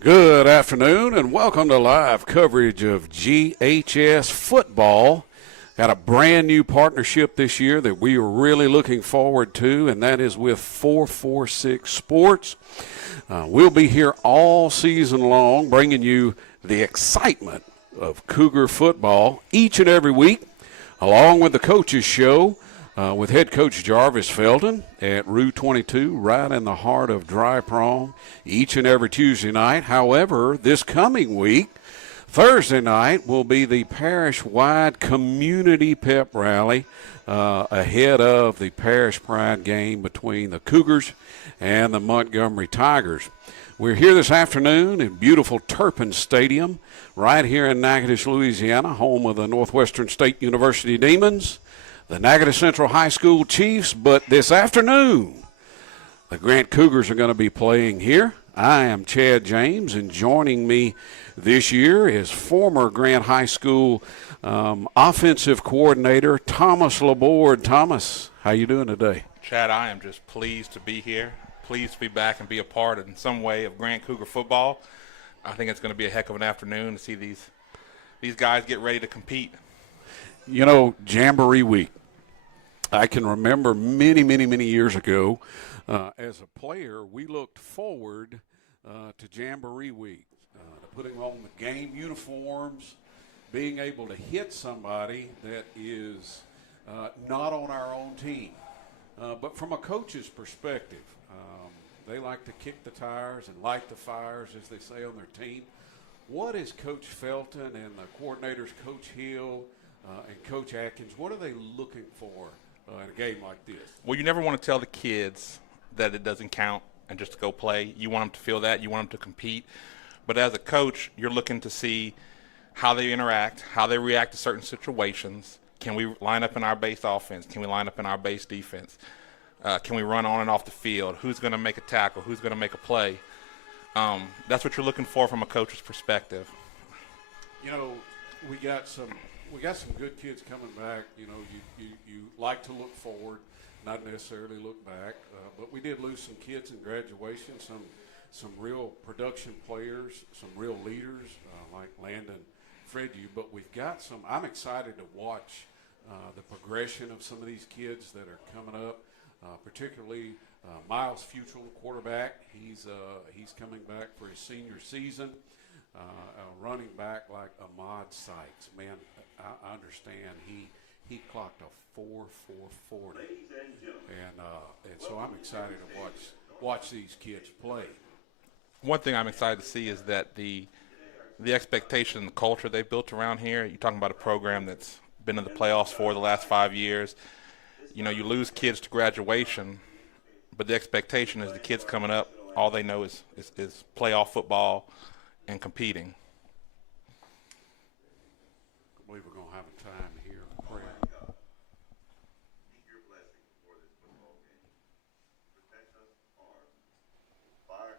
Good afternoon and welcome to live coverage of GHS football. Got a brand new partnership this year that we are really looking forward to, and that is with 446Sports. We'll be here all season long bringing you the excitement of Cougar football each and every week, along with the Coaches Show with head coach Jarvis Felton at Route 22, right in the heart of Dry Prong, each and every Tuesday night. However, this coming week, Thursday night, will be the parish-wide community pep rally ahead of the parish pride game between the Cougars and the Montgomery Tigers. We're here this afternoon in beautiful Turpin Stadium, right here in Natchitoches, Louisiana, home of the Northwestern State University Demons, the Natchitoches Central High School Chiefs. But this afternoon, the Grant Cougars are going to be playing here. I am Chad James, and joining me this year is former Grant High School offensive coordinator Thomas Laborde. Thomas, how you doing today? Chad, I am just pleased to be here, pleased to be back and be a part in some way of Grant Cougar football. I think it's going to be a heck of an afternoon to see these guys get ready to compete. You know, Jamboree Week. I can remember many years ago, as a player, we looked forward to Jamboree Week, to putting on the game uniforms, being able to hit somebody that is not on our own team. But from a coach's perspective, they like to kick the tires and light the fires, as they say on their team. What is Coach Felton and the coordinators, Coach Hill and Coach Atkins, what are they looking for in a game like this? Well, you never want to tell the kids that it doesn't count and just to go play. You want them to feel that. You want them to compete. But as a coach, you're looking to see how they interact, how they react to certain situations. Can we line up in our base offense? Can we line up in our base defense? Can we run on and off the field? Who's going to make a tackle? Who's going to make a play? That's what you're looking for from a coach's perspective. You know, we got some good kids coming back. You know, you like to look forward, not necessarily look back. But we did lose some kids in graduation, some real production players, some real leaders like Landon Fredu. But we've got some. I'm excited to watch the progression of some of these kids that are coming up, particularly Miles Futrell, quarterback. He's coming back for his senior season. Running back like Ahmad Sykes, man, I understand he clocked a 4.40, and so I'm excited to watch these kids play. One thing I'm excited to see is that the expectation, the culture they've built around here. You're talking about a program that's been in the playoffs for the last 5 years. You know, you lose kids to graduation, but the expectation is the kids coming up, all they know is playoff football and competing. I believe we're going to have a time here of prayer. Your blessing for this football game. Protect us, arm, inspire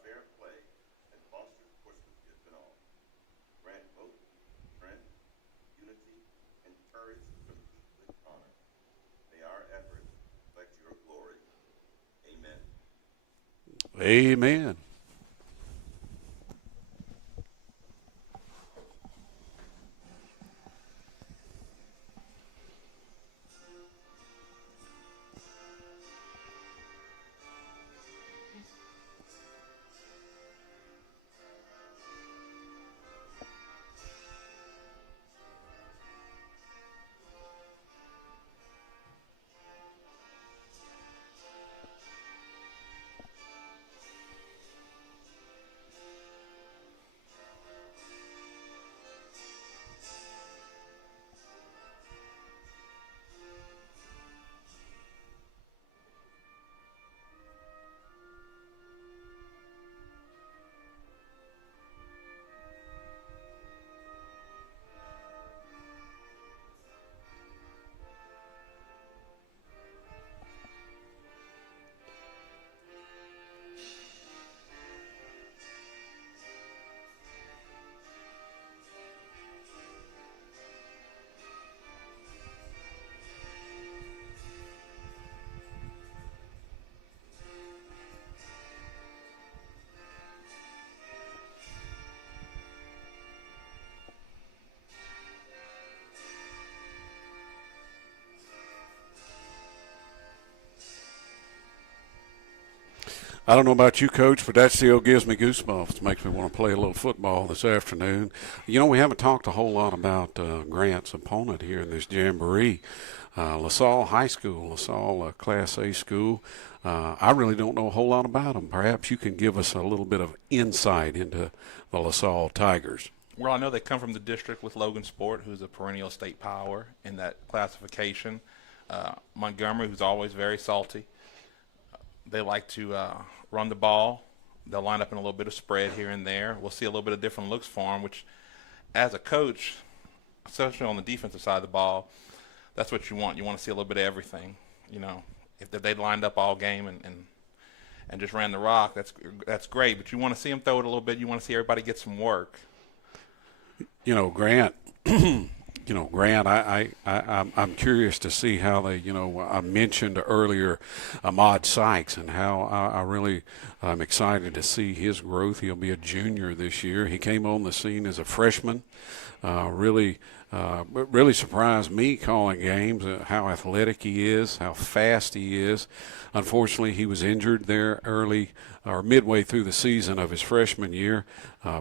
fair play, and foster sportsmanship in all. Grant hope, strength, unity, and courage to compete with honor. May our efforts reflect your glory. Amen. Amen. I don't know about you, Coach, but that still gives me goosebumps. Makes me want to play a little football this afternoon. You know, we haven't talked a whole lot about Grant's opponent here in this jamboree. LaSalle High School, LaSalle Class A school. I really don't know a whole lot about them. Perhaps you can give us a little bit of insight into the LaSalle Tigers. Well, I know they come from the district with Logan Sport, who's a perennial state power in that classification. Montgomery, who's always very salty. They like to run the ball. They'll line up in a little bit of spread here and there. We'll see a little bit of different looks for them, which as a coach, especially on the defensive side of the ball, that's what you want. You want to see a little bit of everything. You know, if they lined up all game and just ran the rock, that's great. But you want to see them throw it a little bit. You want to see everybody get some work. You know, Grant, I'm curious to see how they, I mentioned earlier Ahmad Sykes and how I'm excited to see his growth. He'll be a junior this year. He came on the scene as a freshman. Really surprised me calling games, how athletic he is, how fast he is. Unfortunately, he was injured there early or midway through the season of his freshman year,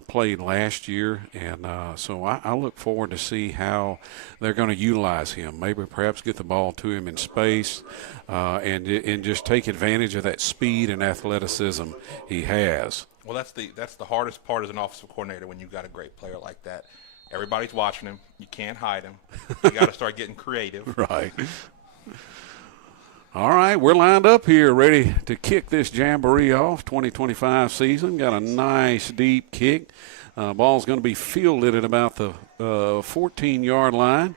played last year, and so I look forward to see how they're going to utilize him, maybe perhaps get the ball to him in space and just take advantage of that speed and athleticism he has. Well, that's the hardest part as an offensive coordinator when you've got a great player like that. Everybody's watching him. You can't hide him. You got to start getting creative. Right. All right, we're lined up here, ready to kick this jamboree off, 2025 season. Got a nice deep kick. Ball's going to be fielded at about the 14-yard line.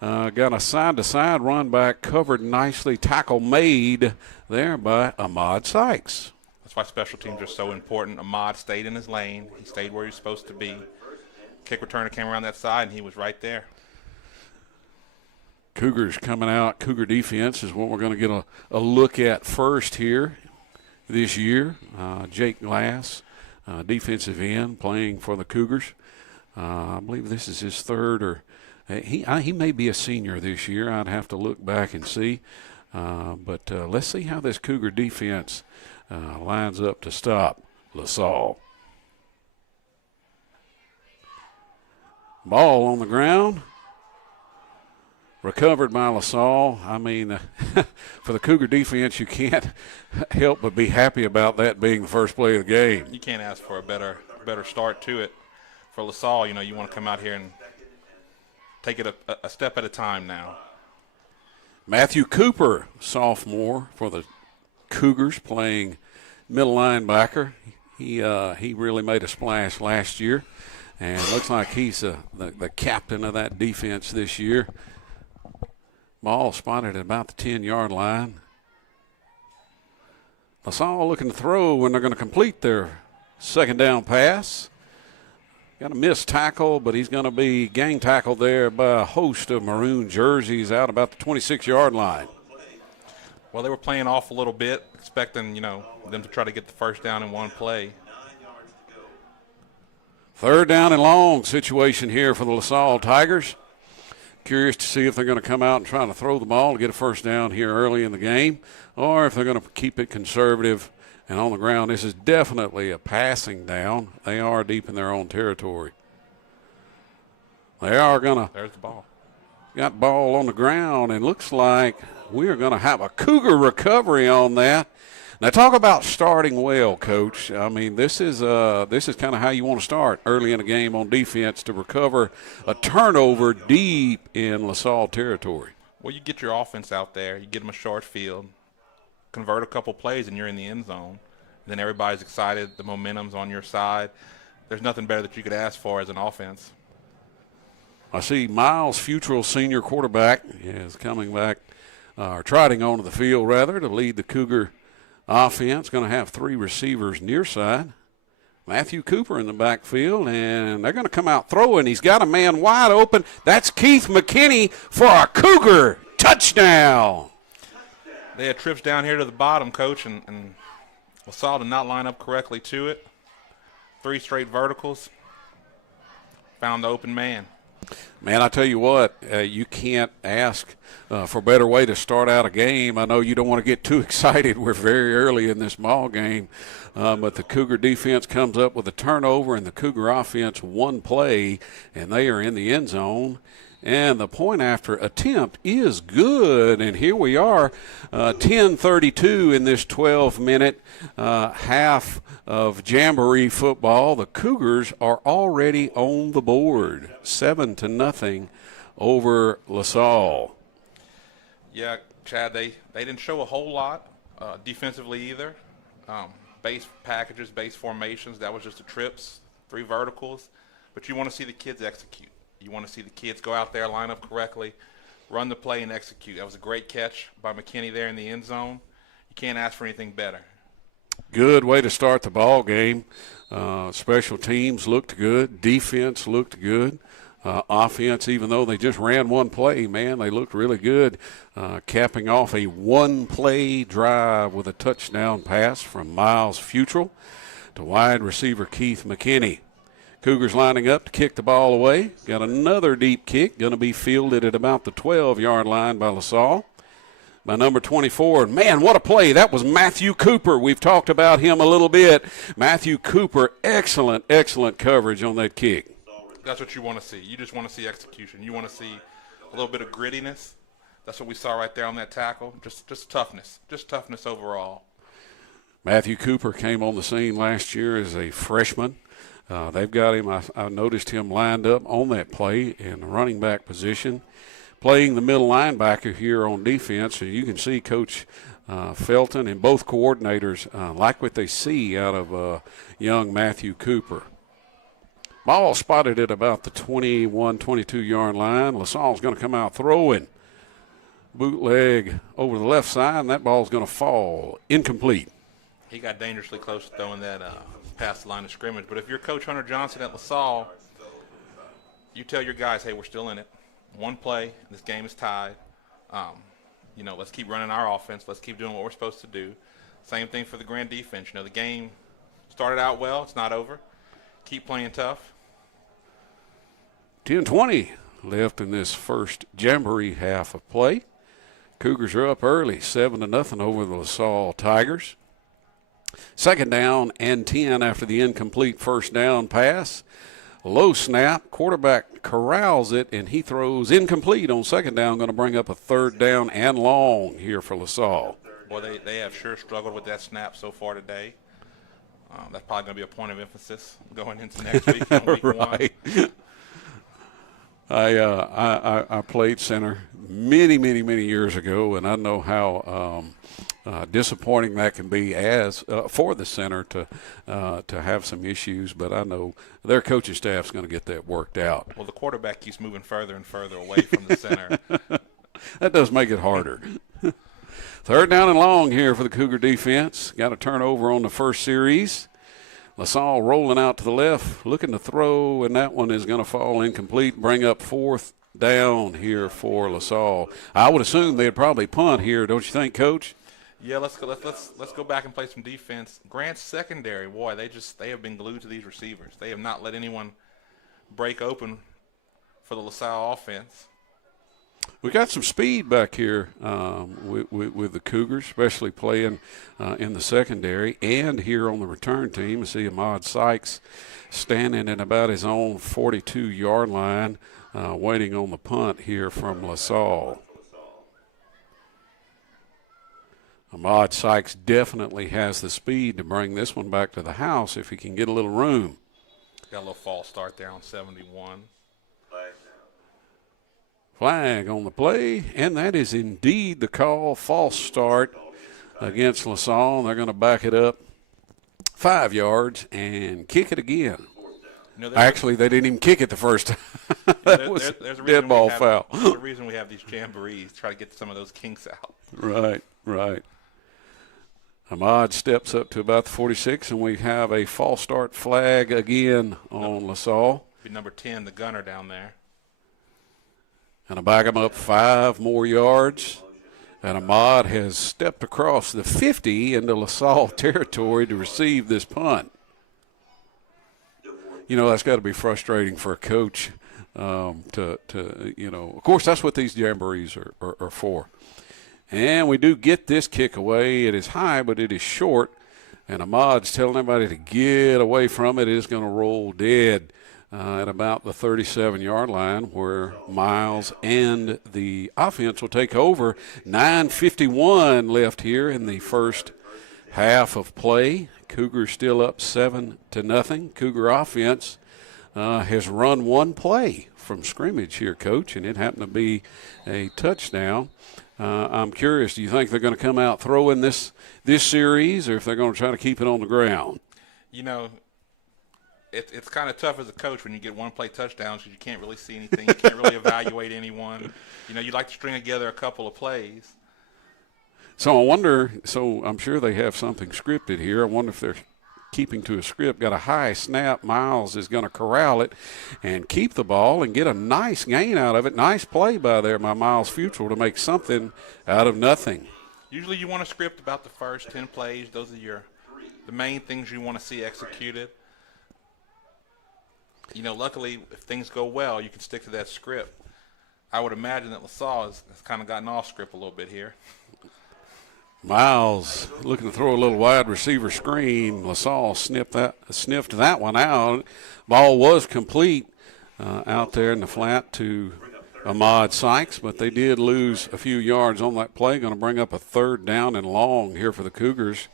Got a side-to-side run back, covered nicely, tackle made there by Ahmad Sykes. That's why special teams are so important. Ahmad stayed in his lane. He stayed where he was supposed to be. Kick returner came around that side, and he was right there. Cougars coming out. Cougar defense is what we're going to get a look at first here this year. Jake Glass, defensive end, playing for the Cougars. I believe this is his third, or he may be a senior this year. I'd have to look back and see. But let's see how this Cougar defense lines up to stop LaSalle. Ball on the ground. Recovered by LaSalle. I mean, for the Cougar defense, you can't help but be happy about that being the first play of the game. You can't ask for a better start to it. For LaSalle, you want to come out here and take it a step at a time now. Matthew Cooper, sophomore for the Cougars, playing middle linebacker. He really made a splash last year. And looks like he's the captain of that defense this year. Ball spotted at about the 10-yard line. LaSalle looking to throw when they're going to complete their second down pass. Got a missed tackle, but he's going to be gang tackled there by a host of maroon jerseys out about the 26-yard line. Well, they were playing off a little bit, expecting, them to try to get the first down in one play. Third down and long situation here for the LaSalle Tigers. Curious to see if they're going to come out and try to throw the ball to get a first down here early in the game, or if they're going to keep it conservative and on the ground. This is definitely a passing down. They are deep in their own territory. They are going to. There's the ball. Got ball on the ground, and looks like we are going to have a Cougar recovery on that. Now, talk about starting well, Coach. I mean, this is kind of how you want to start early in a game on defense to recover a turnover deep in LaSalle territory. Well, you get your offense out there, you get them a short field, convert a couple plays, and you're in the end zone. Then everybody's excited. The momentum's on your side. There's nothing better that you could ask for as an offense. I see Miles Futrell, senior quarterback, is coming back, or trotting onto the field, rather, to lead the Cougar offense. Going to have three receivers near side. Matthew Cooper in the backfield, and they're going to come out throwing. He's got a man wide open. That's Keith McKinney for a Cougar touchdown. They had trips down here to the bottom, Coach, and LaSalle did not line up correctly to it. 3 straight verticals. Found the open man. Man, I tell you what, you can't ask for a better way to start out a game. I know you don't want to get too excited. We're very early in this ball game, but the Cougar defense comes up with a turnover, and the Cougar offense one play, and they are in the end zone. And the point after attempt is good. And here we are, 10:32 in this 12-minute half of Jamboree football. The Cougars are already on the board, 7-0 over LaSalle. Yeah, Chad, they didn't show a whole lot defensively either. Base packages, base formations, that was just the trips, 3 verticals. But you want to see the kids execute. You want to see the kids go out there, line up correctly, run the play, and execute. That was a great catch by McKinney there in the end zone. You can't ask for anything better. Good way to start the ball game. Special teams looked good. Defense looked good. Offense, even though they just ran one play, man, they looked really good. Capping off a one-play drive with a touchdown pass from Miles Futrell to wide receiver Keith McKinney. Cougars lining up to kick the ball away. Got another deep kick, going to be fielded at about the 12-yard line by LaSalle. By number 24, and man, what a play. That was Matthew Cooper. We've talked about him a little bit. Matthew Cooper, excellent coverage on that kick. That's what you want to see. You just want to see execution. You want to see a little bit of grittiness. That's what we saw right there on that tackle. Just toughness. Just toughness overall. Matthew Cooper came on the scene last year as a freshman. They've got him. I noticed him lined up on that play in the running back position, playing the middle linebacker here on defense. And you can see Coach Felton and both coordinators like what they see out of young Matthew Cooper. Ball spotted at about the 21, 22-yard line. LaSalle's going to come out throwing. Bootleg over the left side, and that ball's going to fall. Incomplete. He got dangerously close to throwing that past the line of scrimmage. But if you're Coach Hunter Johnson at LaSalle, you tell your guys, hey, we're still in it. One play, this game is tied. Let's keep running our offense. Let's keep doing what we're supposed to do. Same thing for the Grant defense. The game started out well. It's not over. Keep playing tough. 10:20 left in this first Jamboree half of play. Cougars are up early, 7-0 over the LaSalle Tigers. Second down and 10 after the incomplete first down pass. Low snap, quarterback corrals it, and he throws incomplete on second down, going to bring up a third down and long here for LaSalle. Boy, they have sure struggled with that snap so far today. That's probably going to be a point of emphasis going into next week. Week right. I played center many years ago, and I know how disappointing that can be as for the center to have some issues. But I know their coaching staff's going to get that worked out. Well, the quarterback keeps moving further and further away from the center. That does make it harder. Third down and long here for the Cougar defense. Got a turnover on the first series. LaSalle rolling out to the left, looking to throw, and that one is going to fall incomplete. Bring up fourth down here for LaSalle. I would assume they'd probably punt here, don't you think, Coach? Yeah, let's go back and play some defense. Grant's secondary, boy, they have been glued to these receivers. They have not let anyone break open for the LaSalle offense. We got some speed back here with the Cougars, especially playing in the secondary and here on the return team. I see Ahmad Sykes standing at about his own 42-yard line, waiting on the punt here from LaSalle. Ahmad Sykes definitely has the speed to bring this one back to the house if he can get a little room. Got a little false start there on 71. Flag on the play, and that is indeed the call. False start against LaSalle. They're going to back it up 5 yards and kick it again. Actually, they didn't even kick it the first time. That was a dead ball foul. There's a reason we have these jamborees, try to get some of those kinks out. Right. Ahmad steps up to about the 46, and we have a false start flag again on LaSalle. Be number 10, the gunner down there. And I back him up 5 more yards. And Ahmad has stepped across the 50 into LaSalle territory to receive this punt. That's got to be frustrating for a coach Of course, that's what these jamborees are for. And we do get this kick away. It is high, but it is short. And Ahmad's telling everybody to get away from it. It is going to roll dead at about the 37-yard line, where Miles and the offense will take over. 9:51 left here in the first half of play. Cougars still up 7-0. Cougar offense has run one play from scrimmage here, Coach, and it happened to be a touchdown. I'm curious, do you think they're going to come out throwing this series, or if they're going to try to keep it on the ground? You know, it's kind of tough as a coach when you get one play touchdowns because you can't really see anything. You can't really evaluate anyone. You know, you like to string together a couple of plays. So I wonder, I'm sure they have something scripted here. I wonder if they're keeping to a script. Got a high snap. Miles is going to corral it and keep the ball and get a nice gain out of it. Nice play by Miles Futrell to make something out of nothing. Usually you want a script about the first 10 plays. Those are the main things you want to see executed. You know, luckily, if things go well, you can stick to that script. I would imagine that LaSalle has kind of gotten off script a little bit here. Miles looking to throw a little wide receiver screen. LaSalle sniffed that one out. Ball was complete out there in the flat to Ahmad Sykes, but they did lose a few yards on that play. Going to bring up a 3rd down and long here for the Cougars.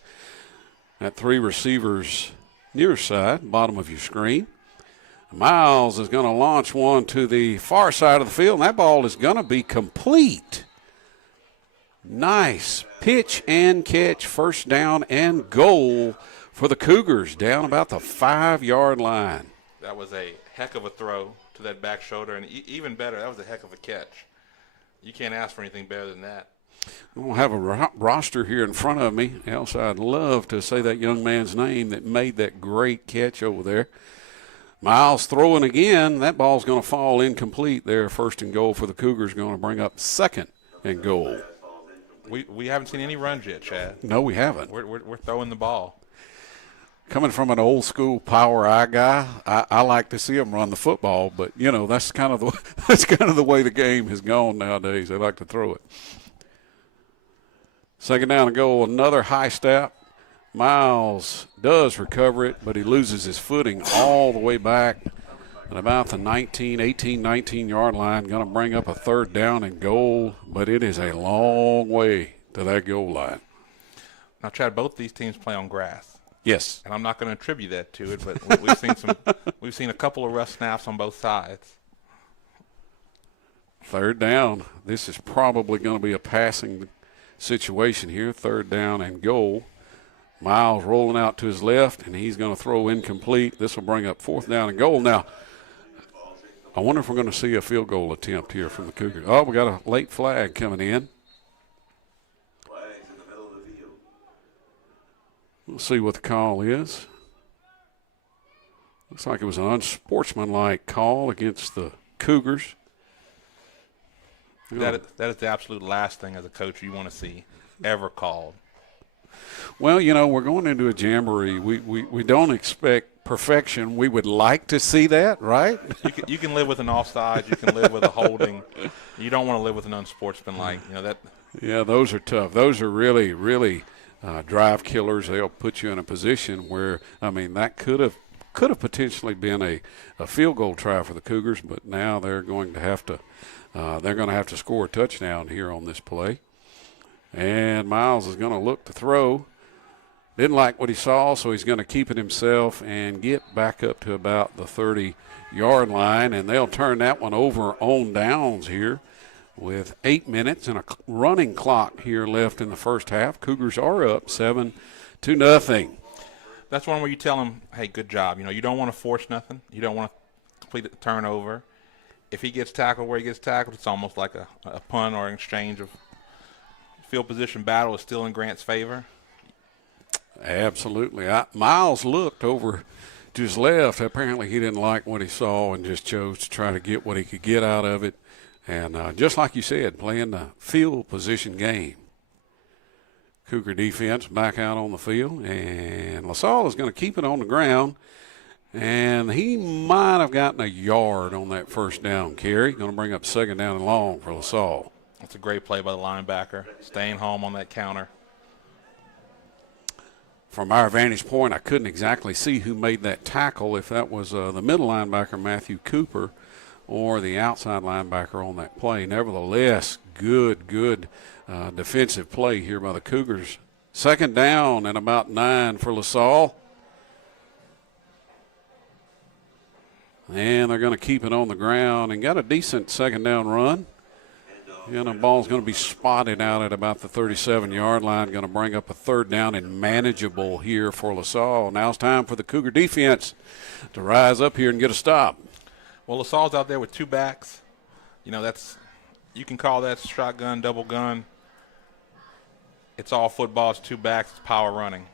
At 3 receivers near side, bottom of your screen. Miles is going to launch one to the far side of the field, and that ball is going to be complete. Nice pitch and catch, 1st down and goal for the Cougars down about the 5-yard line. That was a heck of a throw to that back shoulder, and even better, that was a heck of a catch. You can't ask for anything better than that. I don't have a roster here in front of me, else I'd love to say that young man's name that made that great catch over there. Miles throwing again. That ball's going to fall incomplete there. 1st and goal for the Cougars, going to bring up 2nd and goal. We haven't seen any runs yet, Chad. No, we haven't. We're throwing the ball. Coming from an old school power eye guy, I like to see them run the football, but you know that's kind of the way the game has gone nowadays. They like to throw it. 2nd down and goal. Another high step. Miles does recover it, but he loses his footing all the way back at about the 19-yard line. Going to bring up a 3rd down and goal, but it is a long way to that goal line. Now, Chad, both these teams play on grass. Yes. And I'm not going to attribute that to it, but we've seen a couple of rough snaps on both sides. 3rd down. This is probably going to be a passing situation here. 3rd down and goal. Miles rolling out to his left, and he's going to throw incomplete. This will bring up 4th down and goal. Now, I wonder if we're going to see a field goal attempt here from the Cougars. Oh, we got a late flag coming in. Flags in the middle of the field. We'll see what the call is. Looks like it was an unsportsmanlike call against the Cougars. That is the absolute last thing as a coach you want to see ever called. Well, you know, we're going into a jamboree. We don't expect perfection. We would like to see that, right? You can live with an offside. You can live with a holding. You don't want to live with an unsportsmanlike. You know that. Yeah, those are tough. Those are really, really drive killers. They'll put you in a position where, I mean, that could have potentially been a field goal try for the Cougars, but now they're going to have to score a touchdown here on this play. And Miles is going to look to throw. Didn't like what he saw, so he's going to keep it himself and get back up to about the 30-yard line. And they'll turn that one over on downs here with 8 minutes and a running clock here left in the first half. Cougars are up 7-0. That's one where you tell him, hey, good job. You know, you don't want to force nothing. You don't want to complete the turnover. If he gets tackled where he gets tackled, it's almost like a punt or an exchange of field position. Battle is still in Grant's favor. Absolutely. Miles looked over to his left. Apparently he didn't like what he saw and just chose to try to get what he could get out of it. And just like you said, playing the field position game. Cougar defense back out on the field. And LaSalle is going to keep it on the ground. And he might have gotten a yard on that first down carry. Going to bring up second down and long for LaSalle. That's a great play by the linebacker, staying home on that counter. From our vantage point, I couldn't exactly see who made that tackle, if that was the middle linebacker, Matthew Cooper, or the outside linebacker on that play. Nevertheless, good defensive play here by the Cougars. Second down and about 9 for LaSalle. And they're going to keep it on the ground and got a decent second down run. And the ball's going to be spotted out at about the 37-yard line. Going to bring up a third down and manageable here for LaSalle. Now it's time for the Cougar defense to rise up here and get a stop. Well, LaSalle's out there with 2 backs. You know, you can call that shotgun, double gun. It's all football. It's 2 backs. It's power running.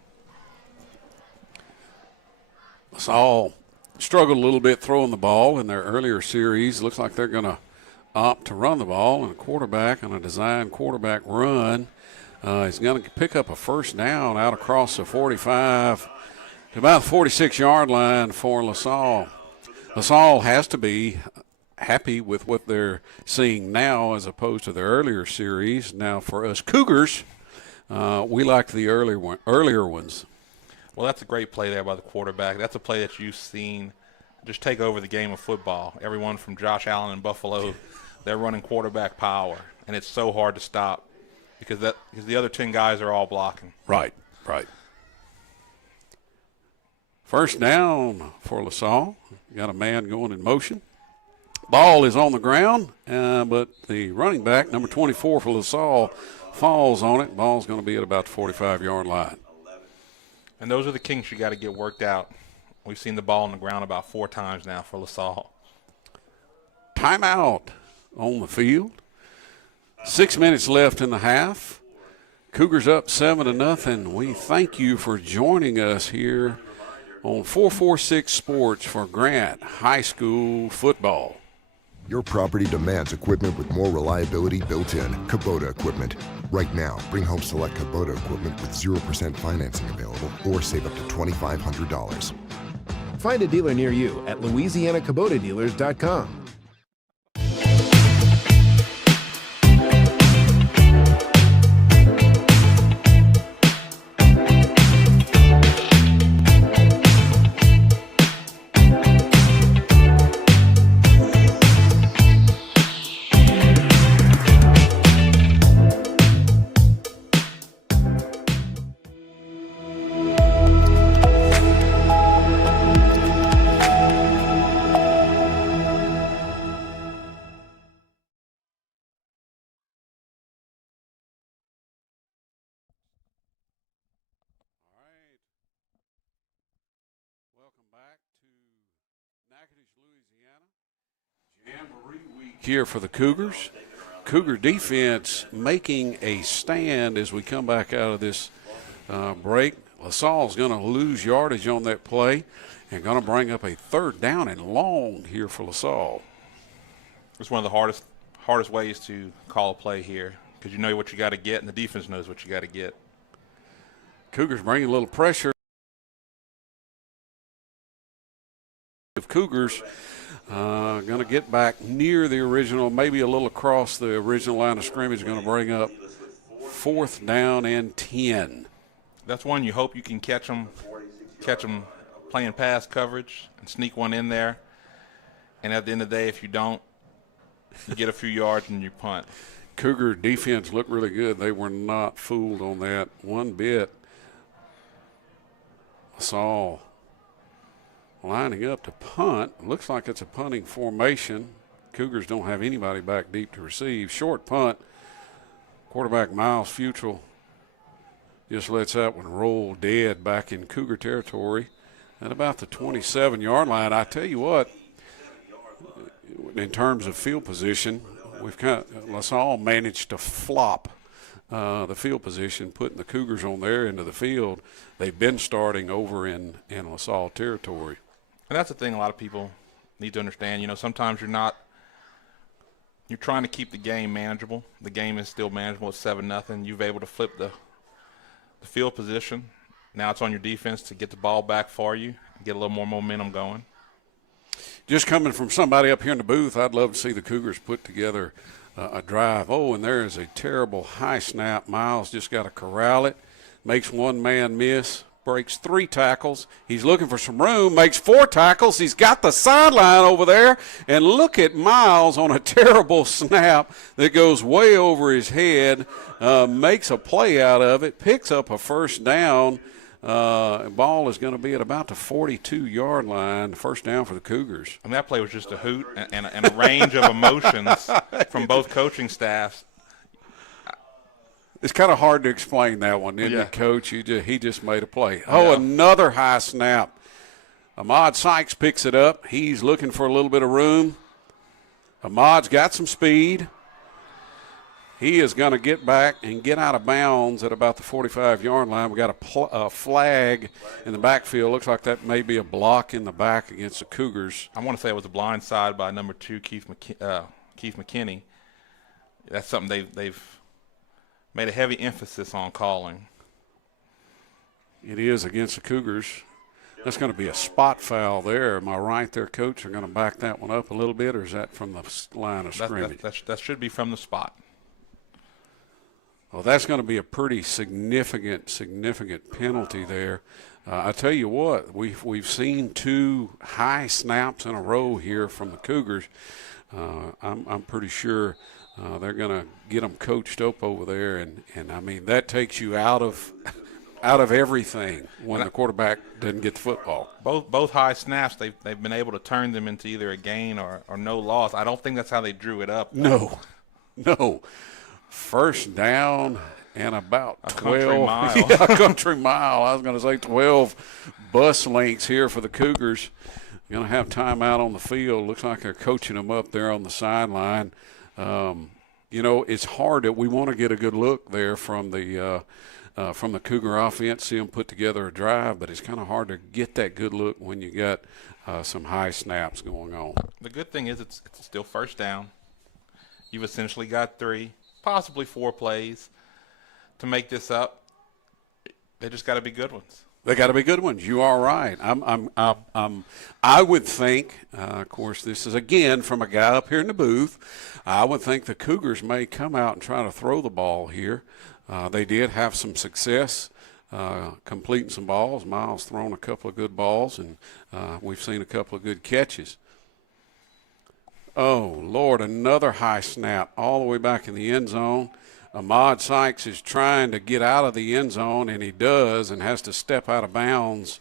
LaSalle struggled a little bit throwing the ball in their earlier series. Looks like they're going to opt to run the ball, and a quarterback on a design quarterback run. He's going to pick up a first down out across the 45 to about the 46-yard line for LaSalle. LaSalle has to be happy with what they're seeing now as opposed to their earlier series. Now, for us Cougars, we like the earlier ones. Well, that's a great play there by the quarterback. That's a play that you've seen just take over the game of football. Everyone from Josh Allen and Buffalo, they're running quarterback power, and it's so hard to stop because the other 10 guys are all blocking. Right. First down for LaSalle. Got a man going in motion. Ball is on the ground, but the running back, number 24 for LaSalle, falls on it. Ball's going to be at about the 45-yard line. And those are the kinks you got to get worked out. We've seen the ball on the ground about 4 times now for LaSalle. Timeout on the field. 6 minutes left in the half. Cougars up 7-0. We thank you for joining us here on 446 Sports for Grant High School football. Your property demands equipment with more reliability built in. Kubota equipment. Right now, bring home select Kubota equipment with 0% financing available or save up to $2,500. Find a dealer near you at LouisianaKubotaDealers.com. Here for the Cougars. Cougar defense making a stand as we come back out of this break. LaSalle's going to lose yardage on that play and going to bring up a third down and long here for LaSalle. It's one of the hardest ways to call a play here because you know what you got to get and the defense knows what you got to get. Cougars bringing a little pressure. Cougars going to get back near the original, maybe a little across the original line of scrimmage, going to bring up fourth down and 10. That's one you hope you can catch them playing pass coverage and sneak one in there. And at the end of the day, if you don't, you get a few yards and you punt. Cougar defense looked really good. They were not fooled on that one bit. LaSalle lining up to punt. Looks like it's a punting formation. Cougars don't have anybody back deep to receive. Short punt. Quarterback Miles Futrell just lets that one roll dead back in Cougar territory at about the 27-yard line. I tell you what, in terms of field position, LaSalle managed to flop the field position, putting the Cougars on their end of the field. They've been starting over in LaSalle territory. And that's the thing a lot of people need to understand. You know, sometimes you're trying to keep the game manageable. The game is still manageable at 7-0. You've been able to flip the field position. Now it's on your defense to get the ball back for you. get a little more momentum going. Just coming from somebody up here in the booth, I'd love to see the Cougars put together a drive. Oh, and there is a terrible high snap. Miles just got to corral it, makes one man miss, breaks 3 tackles. He's looking for some room, makes 4 tackles. He's got the sideline over there, and look at Miles on a terrible snap that goes way over his head, makes a play out of it, picks up a first down. Ball is going to be at about the 42-yard line, first down for the Cougars. And that play was just a hoot and a range of emotions from both coaching staffs. It's kind of hard to explain that one, isn't it, Coach? He just made a play. Oh, Yeah. Another high snap. Ahmad Sykes picks it up. He's looking for a little bit of room. Ahmad's got some speed. He is going to get back and get out of bounds at about the 45-yard line. We got a flag in the backfield. Looks like that may be a block in the back against the Cougars. I want to say it was a blind side by number 2, Keith McKinney. That's something they've made a heavy emphasis on calling. It is against the Cougars. That's going to be a spot foul there. Am I right there, Coach? They're going to back that one up a little bit, or is that from the line of scrimmage? That should be from the spot. Well, that's going to be a pretty significant penalty there. I tell you what, we've seen 2 high snaps in a row here from the Cougars. I'm pretty sure they're going to get them coached up over there, and I mean that takes you out of everything when the quarterback doesn't get the football. Both high snaps, they've been able to turn them into either a gain or no loss. I don't think that's how they drew it up. No. First down and about 12. A country mile. I was going to say 12 bus lengths here for the Cougars. Going to have timeout on the field. Looks like they're coaching them up there on the sideline. It's hard that we want to get a good look there from the Cougar offense, see them put together a drive, but it's kind of hard to get that good look when you got some high snaps going on. The good thing is it's still first down. You've essentially got 3, possibly 4 plays to make this up. They just got to be good ones. They got to be good ones. You are right. I would think, of course, this is again from a guy up here in the booth. I would think the Cougars may come out and try to throw the ball here. They did have some success completing some balls. Miles thrown a couple of good balls, and we've seen a couple of good catches. Oh, Lord, another high snap all the way back in the end zone. Ahmad Sykes is trying to get out of the end zone, and he does, and has to step out of bounds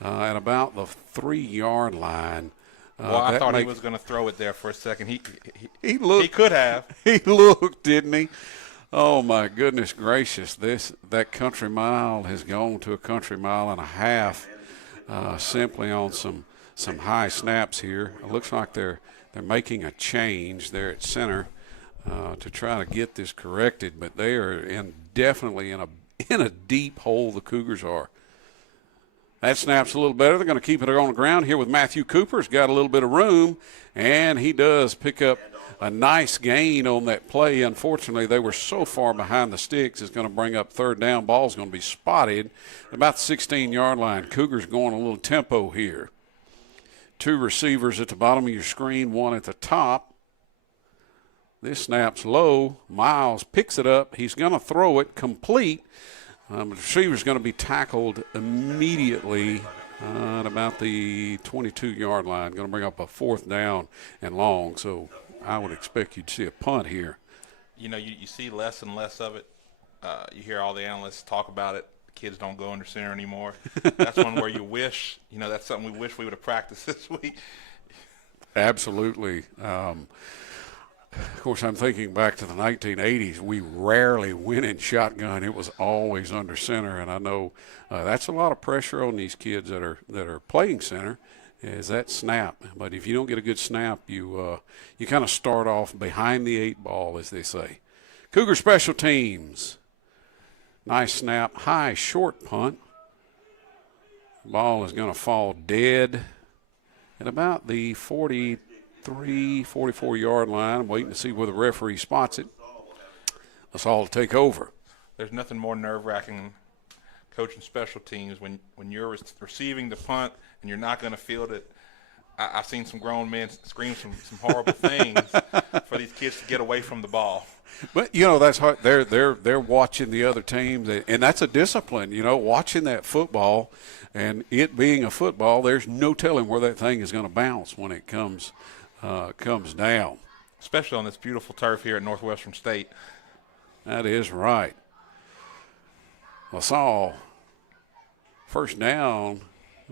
at about the 3-yard line. Well, I thought he was going to throw it there for a second. He looked. He could have. He looked, didn't he? Oh, my goodness gracious. That country mile has gone to a country mile and a half simply on some high snaps here. It looks like they're making a change there at center to try to get this corrected, but they are definitely in a deep hole, the Cougars are. That snap's a little better. They're going to keep it on the ground here with Matthew Cooper. He's got a little bit of room, and he does pick up a nice gain on that play. Unfortunately, they were so far behind the sticks, it's going to bring up third down. Ball's going to be spotted about the 16-yard line. Cougars going a little tempo here. 2 receivers at the bottom of your screen, 1 at the top. This snap's low. Miles picks it up. He's going to throw it complete. The receiver's going to be tackled immediately at about the 22-yard line. Going to bring up a 4th down and long. So I would expect you to see a punt here. You know, you see less and less of it. You hear all the analysts talk about it. Kids don't go under center anymore. That's one where you wish, that's something we wish we would have practiced this week. Absolutely. Of course, I'm thinking back to the 1980s. We rarely went in shotgun. It was always under center, and I know that's a lot of pressure on these kids that are playing center, is that snap. But if you don't get a good snap, you kind of start off behind the 8 ball, as they say. Cougar special teams. Nice snap, high, short punt. Ball is going to fall dead at about the 43, 44-yard line. I'm waiting to see where the referee spots it. LaSalle to take over. There's nothing more nerve-wracking coaching special teams, when you're receiving the punt and you're not going to field it, I've seen some grown men scream some horrible things for these kids to get away from the ball. But that's hard. They're watching the other teams, and that's a discipline. Watching that football, and it being a football, there's no telling where that thing is going to bounce when it comes down. Especially on this beautiful turf here at Northwestern State. That is right. LaSalle, first down,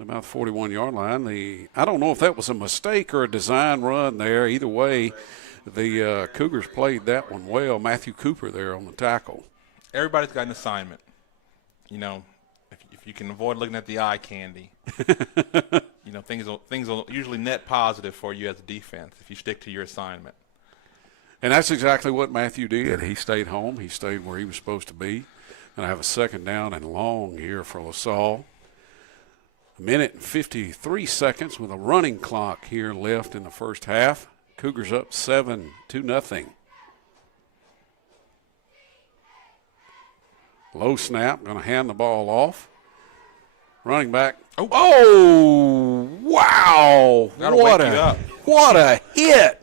about the 41-yard line. I don't know if that was a mistake or a design run there. Either way, the Cougars played that one well. Matthew Cooper there on the tackle. Everybody's got an assignment. If you can avoid looking at the eye candy, things will usually net positive for you as a defense if you stick to your assignment. And that's exactly what Matthew did. He stayed home. He stayed where he was supposed to be. And I have a second down and long here for LaSalle. 1:53 seconds with a running clock here left in the first half. Cougars up 7-0. Low snap, going to hand the ball off. Running back. Oh wow. What a hit.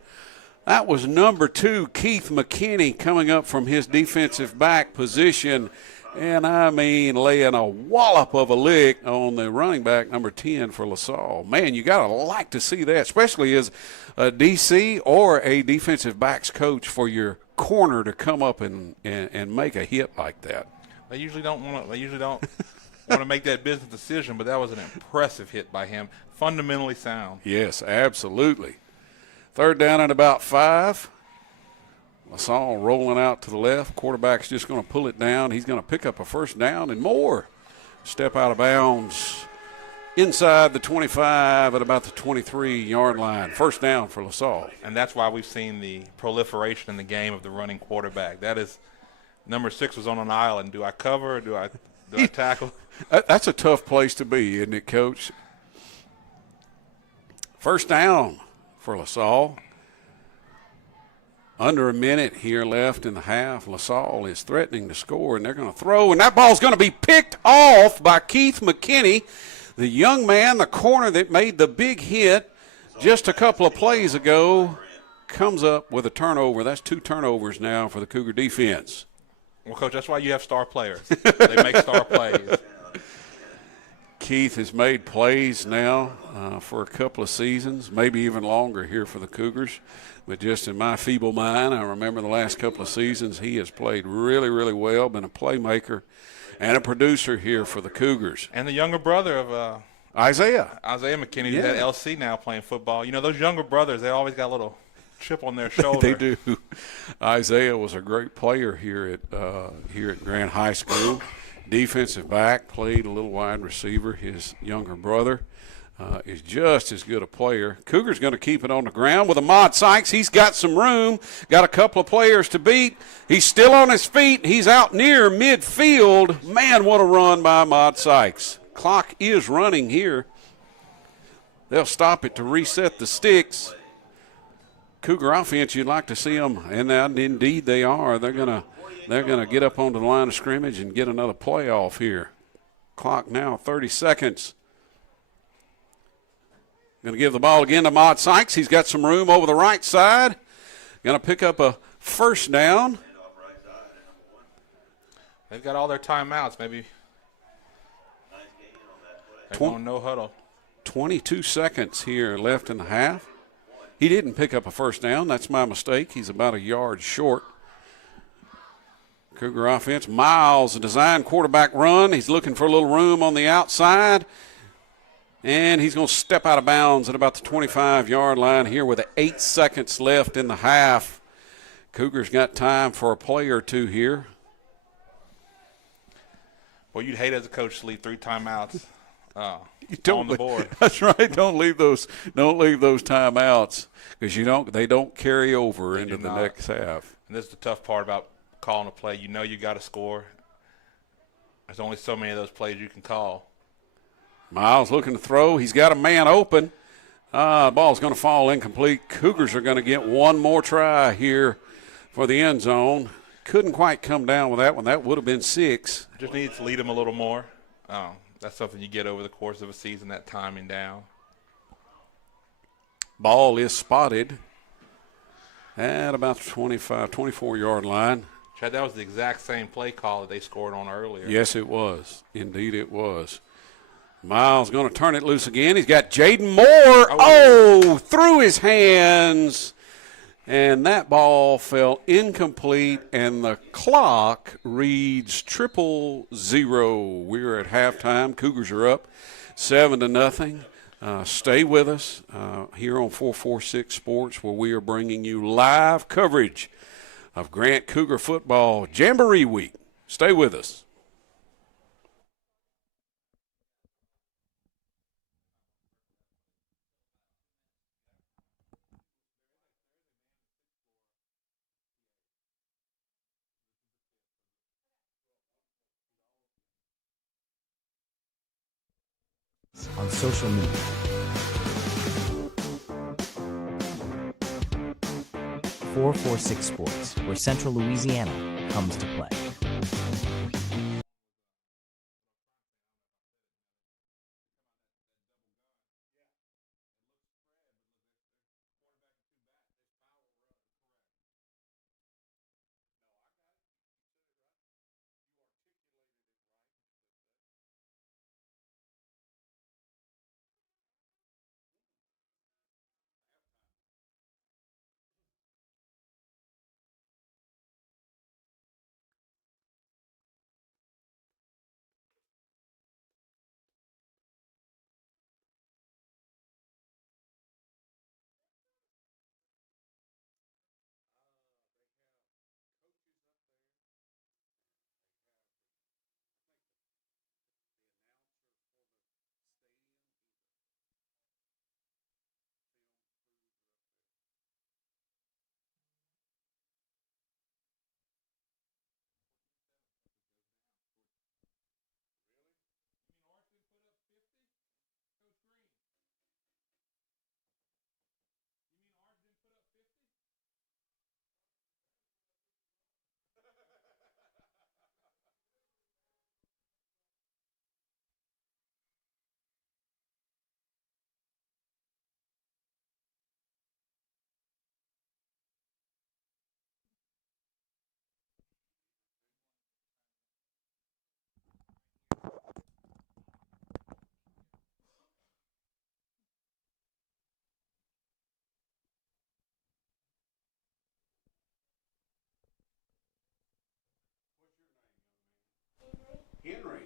That was number 2, Keith McKinney, coming up from his defensive back position. And, laying a wallop of a lick on the running back, number 10 for LaSalle. Man, you got to like to see that, especially as a DC or a defensive backs coach, for your corner to come up and make a hit like that. They usually don't want to make that business decision, but that was an impressive hit by him. Fundamentally sound. Yes, absolutely. Third down at about 5. LaSalle rolling out to the left. Quarterback's just going to pull it down. He's going to pick up a first down and more. Step out of bounds inside the 25 at about the 23-yard line. First down for LaSalle. And that's why we've seen the proliferation in the game of the running quarterback. That is, number 6 was on an island. Do I cover or do I tackle? That's a tough place to be, isn't it, Coach? First down for LaSalle. Under a minute here left in the half. LaSalle is threatening to score, and they're going to throw, and that ball's going to be picked off by Keith McKinney, the young man, the corner that made the big hit just a couple of plays ago, comes up with a turnover. That's 2 turnovers now for the Cougar defense. Well, Coach, that's why you have star players. They make star plays. Keith has made plays now for a couple of seasons, maybe even longer here for the Cougars. But just in my feeble mind, I remember the last couple of seasons he has played really, really well, been a playmaker and a producer here for the Cougars. And the younger brother of Isaiah McKinney, who's at LC now playing football. Those younger brothers, they always got a little chip on their shoulder. They do. Isaiah was a great player here at Grant High School. Defensive back, played a little wide receiver. His younger brother is just as good a player. Cougars going to keep it on the ground with Ahmad Sykes. He's got some room, got a couple of players to beat. He's still on his feet. He's out near midfield. Man, what a run by Ahmad Sykes. Clock is running here. They'll stop it to reset the sticks. Cougar offense, you'd like to see them, and indeed they are. They're going to get up onto the line of scrimmage and get another playoff here. Clock now 30 seconds. Going to give the ball again to Ahmad Sykes. He's got some room over the right side. Going to pick up a first down. They've got all their timeouts. Maybe they're going no huddle. 22 seconds here left in the half. He didn't pick up a first down. That's my mistake. He's about a yard short. Cougar offense. Miles, a design quarterback run. He's looking for a little room on the outside. And he's going to step out of bounds at about the 25-yard line here with 8 seconds left in the half. Cougars got time for a play or two here. Well, you'd hate as a coach to leave 3 timeouts on the board. That's right. Don't leave those timeouts because they don't carry over into the next half. And this is the tough part about calling a play. You got to score. There's only so many of those plays you can call. Miles looking to throw. He's got a man open. The ball's going to fall incomplete. Cougars are going to get one more try here for the end zone. Couldn't quite come down with that one. That would have been 6. Just needs to lead him a little more. That's something you get over the course of a season, that timing down. Ball is spotted at about the 24-yard line. Chad, that was the exact same play call that they scored on earlier. Yes, it was. Indeed, it was. Miles going to turn it loose again. He's got Jaden Moore. Oh, through his hands. And that ball fell incomplete, and the clock reads 0-0. We're at halftime. Cougars are up 7-0. Stay with us here on 446 Sports, where we are bringing you live coverage of Grant Cougar Football Jamboree Week. Stay with us. On social media. 446 Sports, where Central Louisiana comes to play. Henry.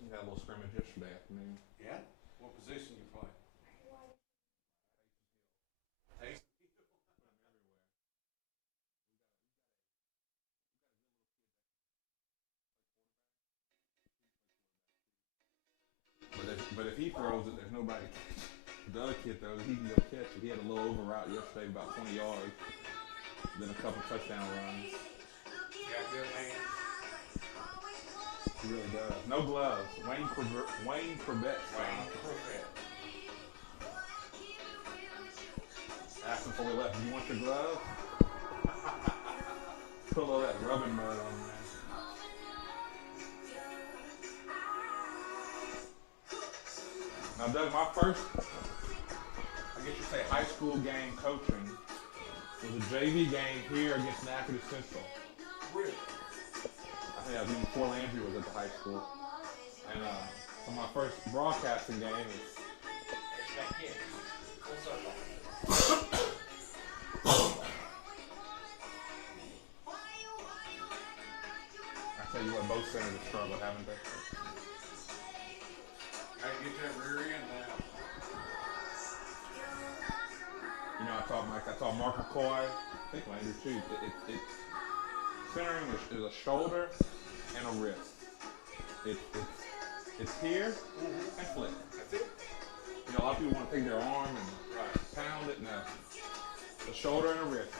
You had a little scrimmage yesterday afternoon. Yeah? What position you play? But if he throws it, there's nobody. The other kid throws it, he can go catch it. He had a little over route yesterday, about 20 yards, then a couple touchdown runs. Got good hands. He really does. No gloves. Wayne Corbett. Asked him before we left, do you want your glove? Put a little of that rubbing mud on there. Now, Doug, my first, I guess you say, high school game coaching was a JV game here against Natchitoches Central. Really? I think that was even before Landry was at the high school. And so my first broadcasting game was. I tell you what, both centers have struggled, haven't they? Gotta get that rear end down. You know, I taught Mark McCoy, I think Landry too. Centering is a shoulder and a wrist. It's here and flip. That's it. You know, a lot of people want to take their arm and pound it. No, a shoulder and a wrist.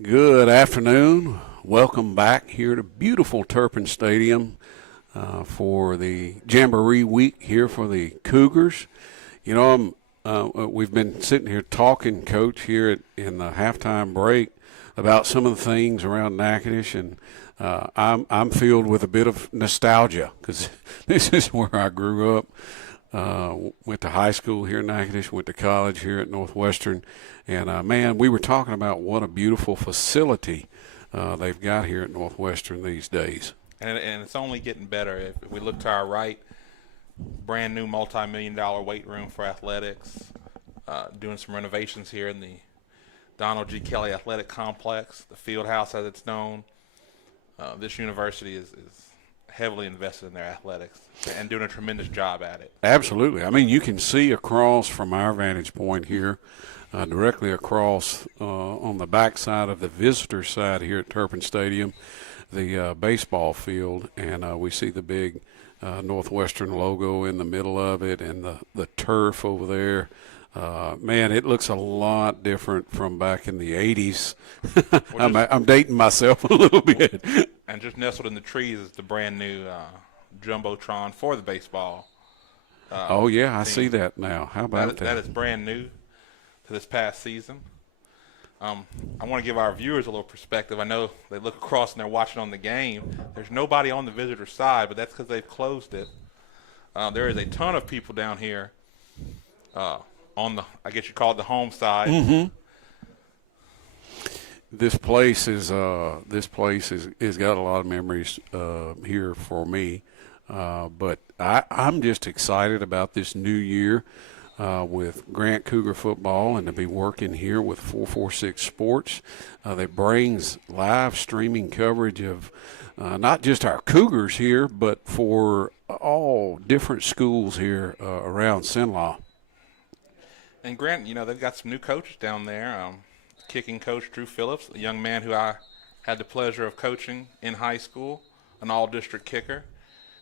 Good afternoon. Welcome back here to beautiful Turpin Stadium for the Jamboree Week here for the Cougars. You know, we've been sitting here talking, Coach, here in the halftime break about some of the things around Natchitoches, and I'm filled with a bit of nostalgia because this is where I grew up. Went to high school here in Natchitoches, went to college here at Northwestern, and man, we were talking about what a beautiful facility they've got here at Northwestern these days. And it's only getting better. If we look to our right, brand new multi-million-dollar weight room for athletics, doing some renovations here in the Donald G. Kelly Athletic Complex, the field house as it's known. This university is heavily invested in their athletics and doing a tremendous job at it. Absolutely. I mean, you can see across from our vantage point here, directly across on the backside of the visitor side here at Turpin Stadium, the baseball field, and we see the big Northwestern logo in the middle of it and the turf over there. Man, it looks a lot different from back in the 80s. I'm dating myself a little bit. And just nestled in the trees is the brand new Jumbotron for the baseball. Oh, yeah, I team. see that now. How about that? That is brand new to this past season. I want to give our viewers a little perspective. I know they look across and they're watching on the game. There's nobody on the visitor side, but that's because they've closed it. There is a ton of people down here on the, I guess you call it the home side. Mm-hmm. This place is got a lot of memories here for me, but I'm just excited about this new year with Grant Cougar Football and to be working here with 446 Sports that brings live streaming coverage of not just our Cougars here, but for all different schools here around Cenla. And Grant, you know, they've got some new coaches down there. Kicking coach Drew Phillips, a young man who I had the pleasure of coaching in high school, an all-district kicker.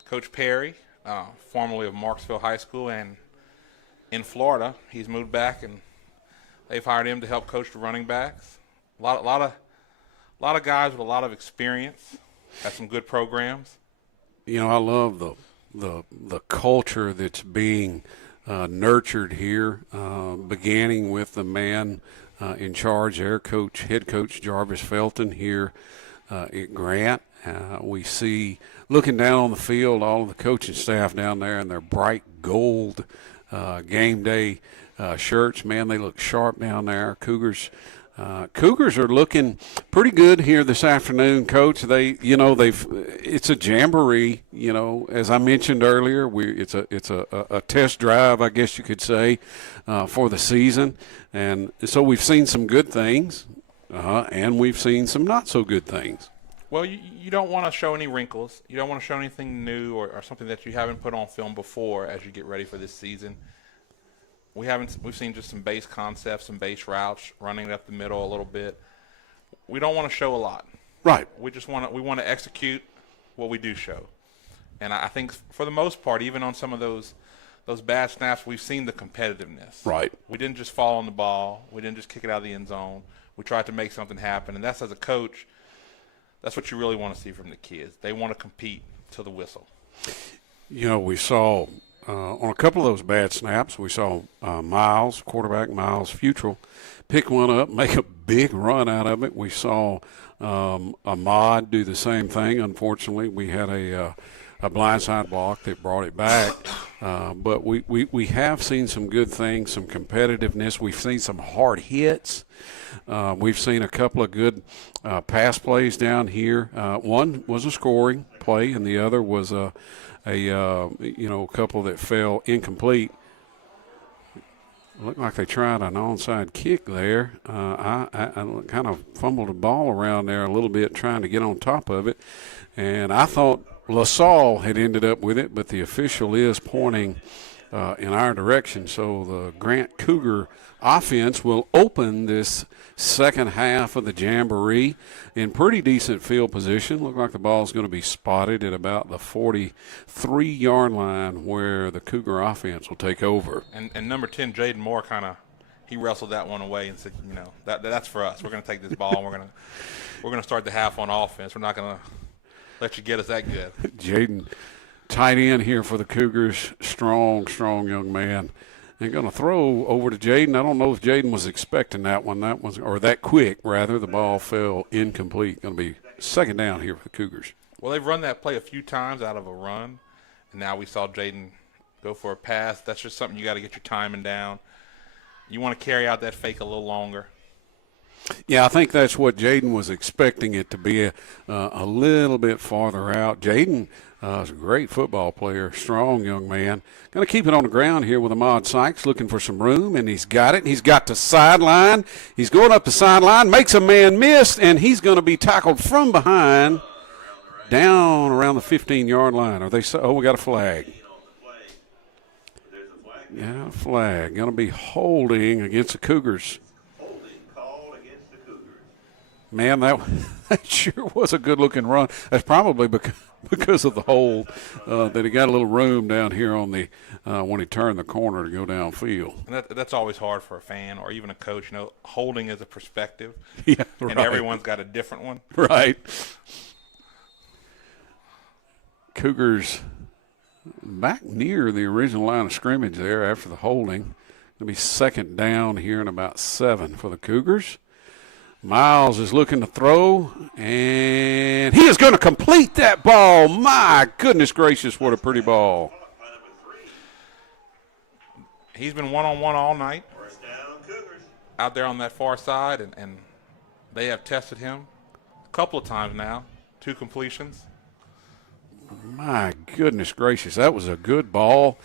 Coach Perry, formerly of Marksville High School, and in Florida, he's moved back, and they've hired him to help coach the running backs. A lot of guys with a lot of experience. Got some good programs. You know, I love the culture that's being nurtured here, beginning with the man in charge there, head coach Jarvis Felton here at Grant. We see, looking down on the field, all of the coaching staff down there in their bright gold game day shirts. Man, they look sharp down there. Cougars are looking pretty good here this afternoon, Coach. It's a jamboree. You know, as I mentioned earlier, it's a test drive, I guess you could say, for the season, and so we've seen some good things, and we've seen some not so good things. Well, you don't want to show any wrinkles. You don't want to show anything new or something that you haven't put on film before as you get ready for this season. We've seen just some base concepts, some base routes, running up the middle a little bit. We don't want to show a lot. Right. We want to execute what we do show. And I think for the most part, even on some of those bad snaps, we've seen the competitiveness. Right. We didn't just fall on the ball. We didn't just kick it out of the end zone. We tried to make something happen. And that's, as a coach, that's what you really want to see from the kids. They want to compete to the whistle. You know, we saw on a couple of those bad snaps, we saw quarterback Miles Futrell, pick one up, make a big run out of it. We saw Ahmad do the same thing. Unfortunately, we had a blindside block that brought it back. But we have seen some good things, some competitiveness. We've seen some hard hits. We've seen a couple of good pass plays down here. One was a scoring play, and the other was a couple that fell incomplete. Looked like they tried an onside kick there. I kind of fumbled the ball around there a little bit trying to get on top of it, and I thought LaSalle had ended up with it, but the official is pointing in our direction. So the Grant Cougar offense will open this second half of the jamboree in pretty decent field position. Look like the ball's going to be spotted at about the 43-yard line where the Cougar offense will take over. And number 10, Jaden Moore, kind of he wrestled that one away and said, that's for us. We're going to take this ball and we're going to start the half on offense. We're not going to let you get us that good. Jaden, tight end here for the Cougars, strong young man. And going to throw over to Jaden. I don't know if Jaden was expecting that one. Or that quick, rather. The ball fell incomplete. Going to be second down here for the Cougars. Well, they've run that play a few times out of a run, and now we saw Jaden go for a pass. That's just something you got to get your timing down. You want to carry out that fake a little longer. Yeah, I think that's what Jaden was expecting it to be, a little bit farther out. Jaden is a great football player, strong young man. Going to keep it on the ground here with Ahmad Sykes, looking for some room, and he's got it. He's got the sideline. He's going up the sideline, makes a man miss, and he's going to be tackled from behind down around the 15-yard line. We got a flag. Yeah, flag. Going to be holding against the Cougars. Man, that sure was a good-looking run. That's probably because of the hold that he got a little room down here on the when he turned the corner to go downfield. And that's always hard for a fan or even a coach. Holding is a perspective. Yeah, right. And everyone's got a different one. Right. Cougars back near the original line of scrimmage there after the holding. It'll be second down here in about 7 for the Cougars. Miles is looking to throw, and he is going to complete that ball. My goodness gracious, what a pretty ball. He's been one-on-one all night out there on that far side, and they have tested him a couple of times now, 2 completions. My goodness gracious, that was a good ball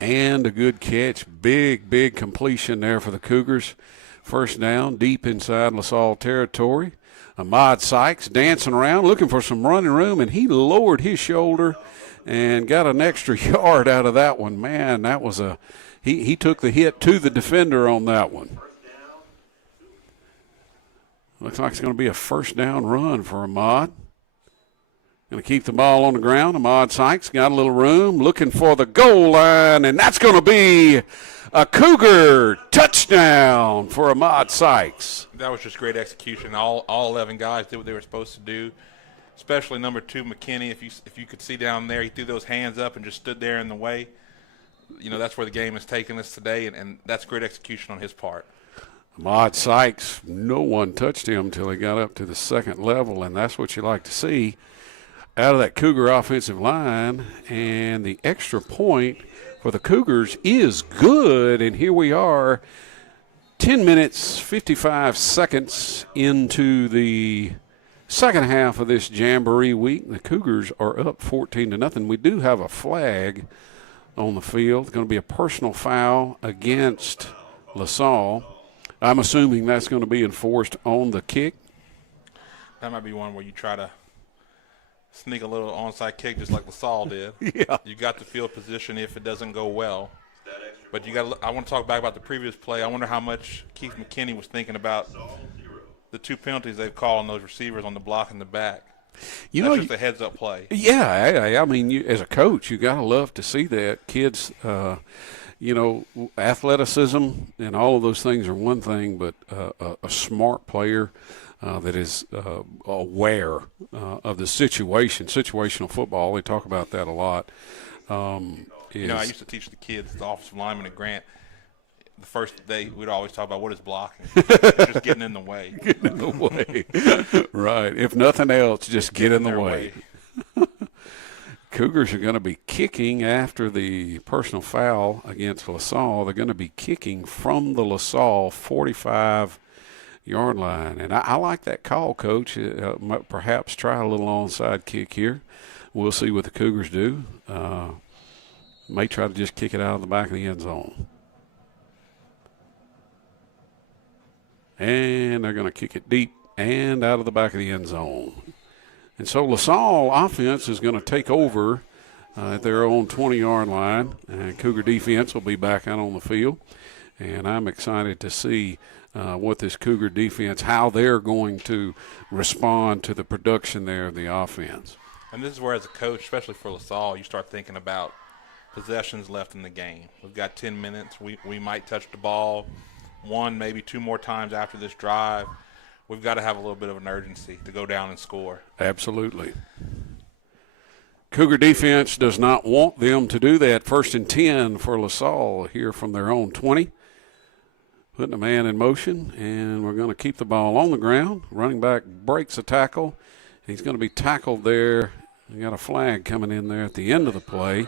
and a good catch. Big completion there for the Cougars. First down, deep inside LaSalle territory. Ahmad Sykes dancing around, looking for some running room, and he lowered his shoulder and got an extra yard out of that one. Man, that was he took the hit to the defender on that one. Looks like it's going to be a first down run for Ahmad. Going to keep the ball on the ground. Ahmad Sykes got a little room, looking for the goal line, and that's going to be a Cougar touchdown for Ahmad Sykes. That was just great execution. All 11 guys did what they were supposed to do, especially number 2, McKinney. If you could see down there, he threw those hands up and just stood there in the way. That's where the game has taken us today, and that's great execution on his part. Ahmad Sykes, no one touched him until he got up to the second level, and that's what you like to see out of that Cougar offensive line. And the extra point for the Cougars is good, and here we are 10 minutes, 55 seconds into the second half of this Jamboree week. The Cougars are up 14-0. We do have a flag on the field. It's going to be a personal foul against LaSalle. I'm assuming that's going to be enforced on the kick. That might be one where you try to sneak a little onside kick just like LaSalle did. Yeah. You got the field position if it doesn't go well. But I want to talk back about the previous play. I wonder how much Keith McKinney was thinking about the 2 penalties they've called on those receivers on the block in the back. That's just a heads-up play. Yeah, I mean, as a coach, you got to love to see that. Kids, athleticism and all of those things are one thing, but a smart player that is aware of the situational football. They talk about that a lot. I used to teach the kids, the offensive linemen at Grant. The first day, we'd always talk about what is blocking. It's just getting in the way. Getting in the way. Right. If nothing else, just get in the way. Cougars are going to be kicking after the personal foul against LaSalle. They're going to be kicking from the LaSalle 45-yard line. And I like that call, Coach. Perhaps try a little onside kick here. We'll see what the Cougars do. May try to just kick it out of the back of the end zone. And they're going to kick it deep and out of the back of the end zone. And so LaSalle offense is going to take over at their own 20-yard line. And Cougar defense will be back out on the field. And I'm excited to see what this Cougar defense, how they're going to respond to the production there of the offense. And this is where, as a coach, especially for LaSalle, you start thinking about possessions left in the game. We've got 10 minutes. We might touch the ball one, maybe two more times after this drive, we've got to have a little bit of an urgency to go down and score. Absolutely. Cougar defense does not want them to do that. 1st and 10 for LaSalle here from their own 20. Putting a man in motion, and we're going to keep the ball on the ground. Running back breaks a tackle. He's going to be tackled there. We got a flag coming in there at the end of the play.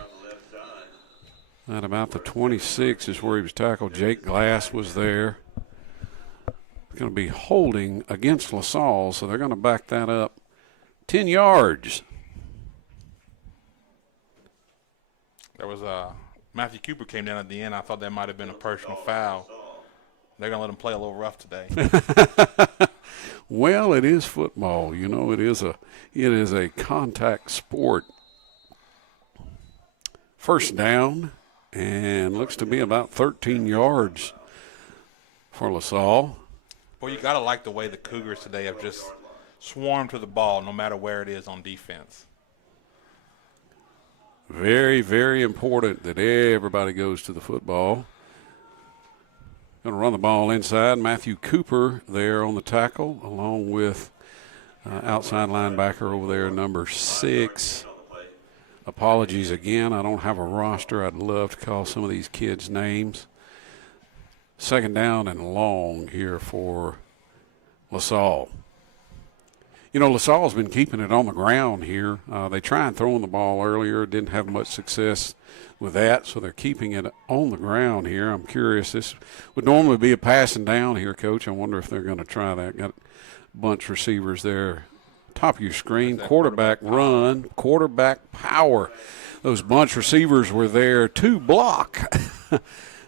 At about the 26 is where he was tackled. Jake Glass was there. It's going to be holding against LaSalle, so they're going to back that up 10 yards. There was Matthew Cooper came down at the end. I thought that might have been a personal foul. They're going to let him play a little rough today. Well, it is football. You know, it is a contact sport. 1st down, and looks to be about 13 yards for LaSalle. Boy, you got to like the way the Cougars today have just swarmed to the ball no matter where it is on defense. Very, very important that everybody goes to the football. Going to run the ball inside. Matthew Cooper there on the tackle, along with outside linebacker over there, number 6. Apologies again. I don't have a roster. I'd love to call some of these kids names. 2nd down and long here for LaSalle. You know, LaSalle's been keeping it on the ground here. They tried throwing the ball earlier, didn't have much success with that, so they're keeping it on the ground here. I'm curious. This would normally be a passing down here, Coach. I wonder if they're going to try that. Got a bunch of receivers there. Top of your screen, quarterback run, quarterback power. Those bunch receivers were there to block.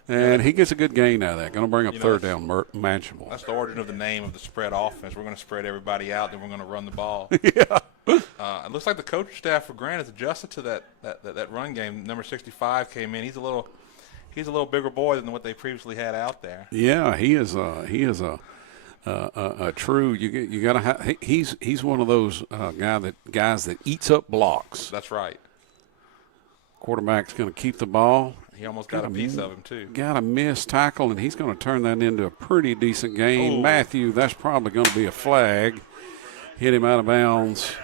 And he gets a good gain out of that. Going to bring up 3rd down manageable. That's the origin of the name of the spread offense. We're going to spread everybody out, then we're going to run the ball. Yeah. It looks like the coaching staff for Grant has adjusted to that run game. Number 65 came in. He's a little bigger boy than what they previously had out there. Yeah, he is a true. You got to have. He's one of those guys that eats up blocks. That's right. Quarterback's going to keep the ball. He almost got a piece of him, too. Got a missed tackle, and he's going to turn that into a pretty decent gain. Ooh. Matthew, that's probably going to be a flag. Hit him out of bounds.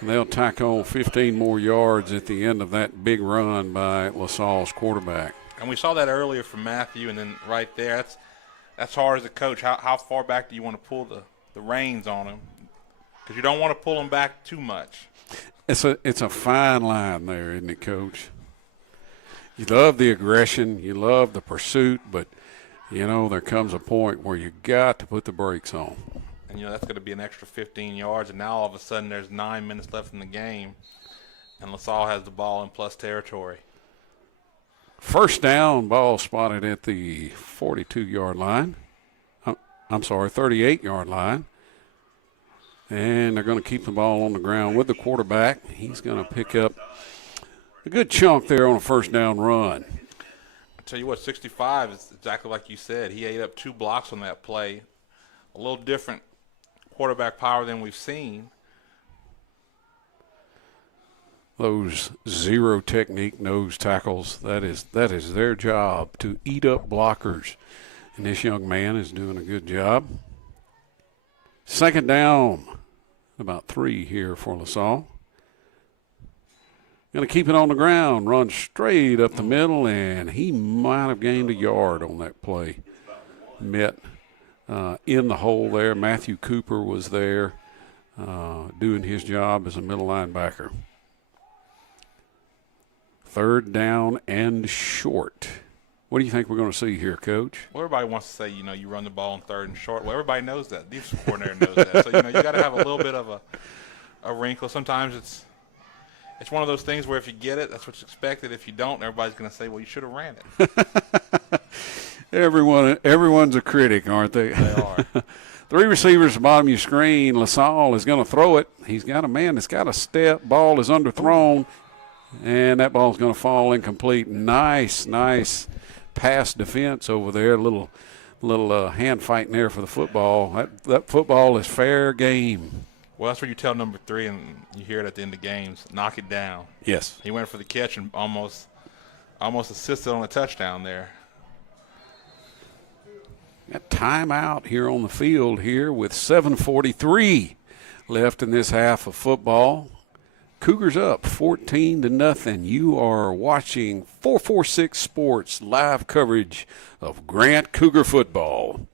And they'll tack on 15 more yards at the end of that big run by LaSalle's quarterback. And we saw that earlier from Matthew, and then right there, that's hard as a coach. How far back do you want to pull the reins on him? Because you don't want to pull him back too much. It's a fine line there, isn't it, Coach? You love the aggression, you love the pursuit, but, you know, there comes a point where you got to put the brakes on. And, you know, that's going to be an extra 15 yards, and now all of a sudden there's 9 minutes left in the game, and LaSalle has the ball in plus territory. 1st down, ball spotted at the 42-yard line. 38-yard line. And they're going to keep the ball on the ground with the quarterback. He's going to pick up a good chunk there on a 1st down run. I tell you what, 65 is exactly like you said. He ate up 2 blocks on that play. A little different quarterback power than we've seen. Those zero technique nose tackles, that is their job, to eat up blockers. And this young man is doing a good job. 2nd down, about 3 here for LaSalle. Going to keep it on the ground, run straight up the middle, and he might have gained a yard on that play. Met in the hole there. Matthew Cooper was there doing his job as a middle linebacker. 3rd down and short. What do you think we're going to see here, Coach? Well, everybody wants to say, you know, you run the ball in 3rd and short. Well, everybody knows that. The defensive coordinator knows that. So, you know, you got to have a little bit of a wrinkle. Sometimes it's one of those things where if you get it, that's what's expected. If you don't, everybody's going to say, well, you should have ran it. Everyone's a critic, aren't they? They are. 3 receivers at the bottom of your screen. LaSalle is going to throw it. He's got a man that's got a step. Ball is underthrown, and that ball's going to fall incomplete. Nice pass defense over there. A little hand fighting there for the football. That football is fair game. Well, that's where you tell number 3, and you hear it at the end of games, knock it down. Yes. He went for the catch and almost assisted on a touchdown there. Got timeout here on the field here with 7:43 left in this half of football. Cougars up 14-0. You are watching 446 Sports live coverage of Grant Cougar football.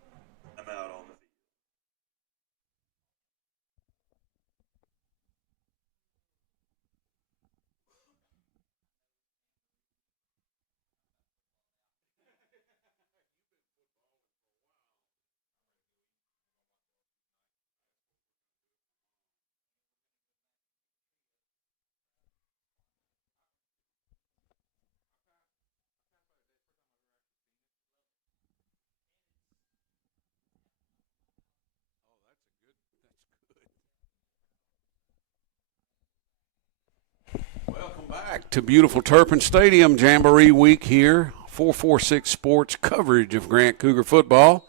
Welcome back to beautiful Turpin Stadium, Jamboree Week here. 446 Sports coverage of Grant Cougar football.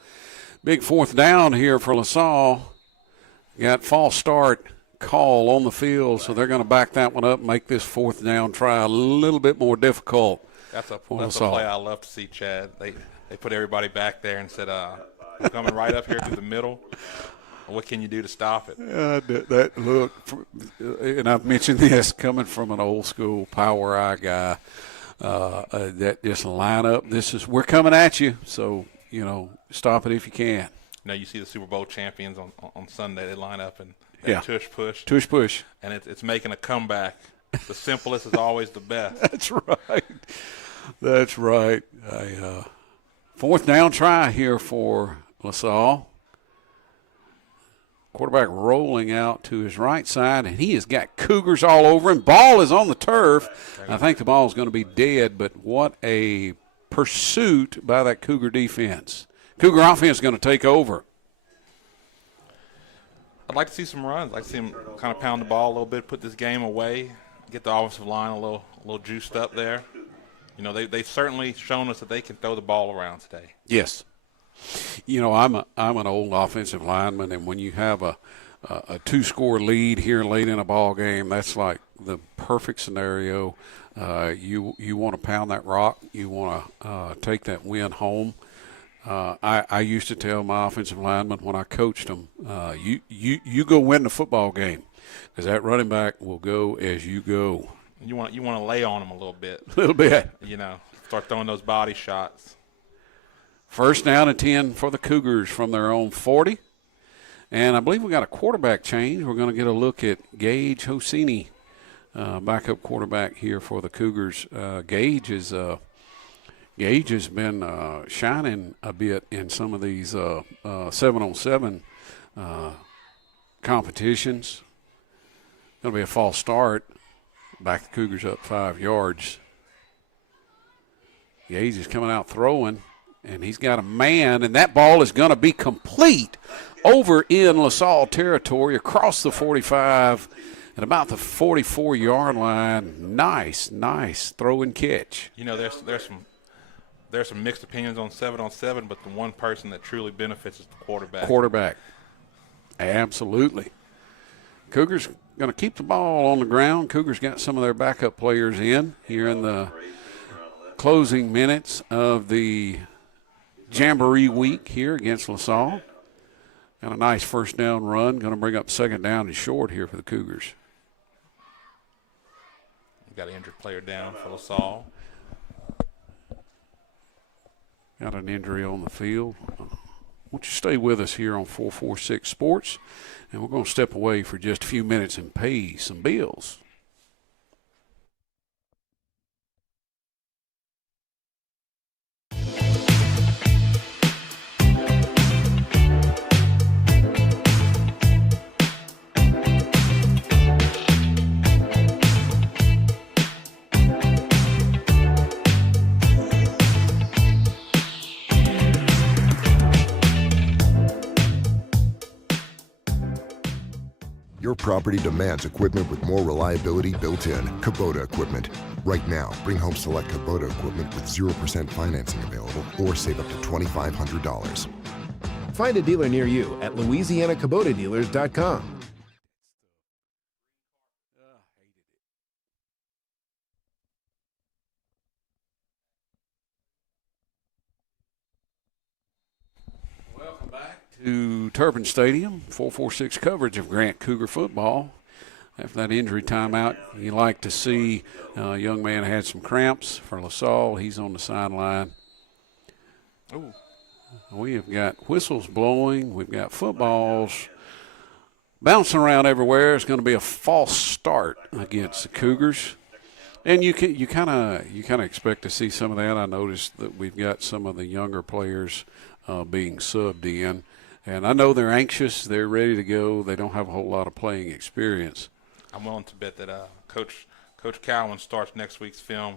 Big fourth down here for LaSalle. Got false start call on the field, so they're going to back that one up and make this fourth down try a little bit more difficult. That's a play I love to see, Chad. They put everybody back there and said, we're coming right up here through the middle. What can you do to stop it? That look, and I've mentioned this coming from an old school power eye guy. That just line up. We're coming at you, so stop it if you can. You see the Super Bowl champions on Sunday. They line up and tush push. Tush push. And it's making a comeback. The simplest is always the best. That's right. A fourth down try here for LaSalle. Quarterback rolling out to his right side, and he has got Cougars all over him. Ball is on the turf. I think the ball is going to be dead, but what a pursuit by that Cougar defense. Cougar offense is going to take over. I'd like to see some runs. I'd like to see him kind of pound the ball a little bit, put this game away, get the offensive line a little juiced up there. They've certainly shown us that they can throw the ball around today. Yes. I'm an old offensive lineman, and when you have a two-score lead here late in a ball game, that's like the perfect scenario. You want to pound that rock. You want to take that win home. I used to tell my offensive linemen when I coached them, you go win the football game, because that running back will go as you go. You want to lay on them a little bit. A little bit. Start throwing those body shots. First down and 10 for the Cougars from their own 40. And I believe we got a quarterback change. We're going to get a look at Gage Hosini, backup quarterback here for the Cougars. Gage has been shining a bit in some of these 7-on-7 competitions. Going to be a false start. Back the Cougars up 5 yards. Gage is coming out throwing. And he's got a man, and that ball is going to be complete over in LaSalle territory across the 45 at about the 44-yard line. Nice throw and catch. There's some mixed opinions on 7-on-7, but the one person that truly benefits is the quarterback. Quarterback. Absolutely. Cougars going to keep the ball on the ground. Cougars got some of their backup players in here in the closing minutes of the Jamboree Week here against LaSalle. Got a nice first down run. Going to bring up second down and short here for the Cougars. We've got an injured player down for LaSalle. Got an injury on the field. Won't you stay with us here on 446 Sports? And we're going to step away for just a few minutes and pay some bills. Your property demands equipment with more reliability built in. Kubota equipment. Right now, bring home select Kubota equipment with 0% financing available or save up to $2,500. Find a dealer near you at LouisianaKubotaDealers.com. to Turpin Stadium, 446 coverage of Grant Cougar football. After that injury timeout, you like to see a young man had some cramps for LaSalle. He's on the sideline. Ooh. We have got whistles blowing. We've got footballs bouncing around everywhere. It's going to be a false start against the Cougars. And you kind of expect to see some of that. I noticed that we've got some of the younger players being subbed in. And I know they're anxious. They're ready to go. They don't have a whole lot of playing experience. I'm willing to bet that Coach Cowan starts next week's film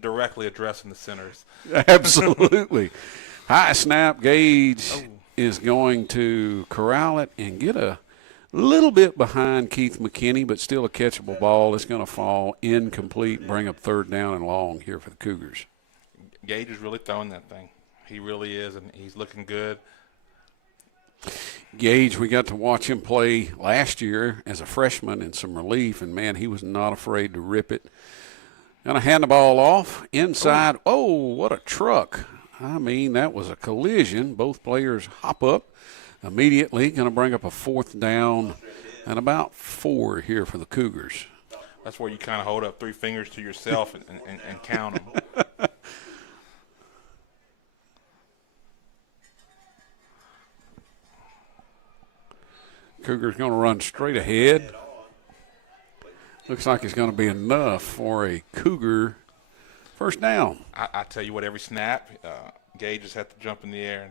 directly addressing the centers. Absolutely. High snap. Gage is going to corral it and get a little bit behind Keith McKinney, but still a catchable ball. It's going to fall incomplete, bring up third down and long here for the Cougars. Gage is really throwing that thing. He really is, and he's looking good. Gage, we got to watch him play last year as a freshman in some relief, and, man, he was not afraid to rip it. Going to hand the ball off inside. Oh, what a truck. I mean, that was a collision. Both players hop up immediately. Going to bring up a fourth down and about 4 here for the Cougars. That's where you kind of hold up 3 fingers to yourself and count them. Cougars going to run straight ahead. Looks like it's going to be enough for a Cougar first down. I tell you what, every snap, Gage just had to jump in the air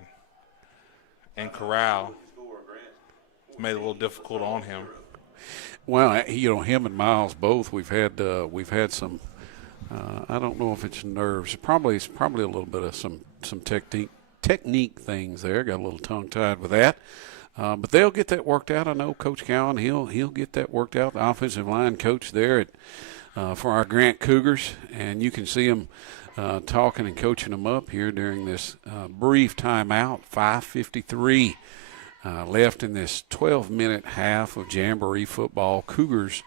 and corral. It's made it a little difficult on him. Well, him and Miles both. We've had some. I don't know if it's nerves. It's probably a little bit of some technique things there. Got a little tongue tied with that. But they'll get that worked out. I know Coach Cowan, he'll get that worked out. The offensive line coach there for our Grant Cougars, and you can see him talking and coaching them up here during this brief timeout. 5:53 left in this 12-minute half of Jamboree football. Cougars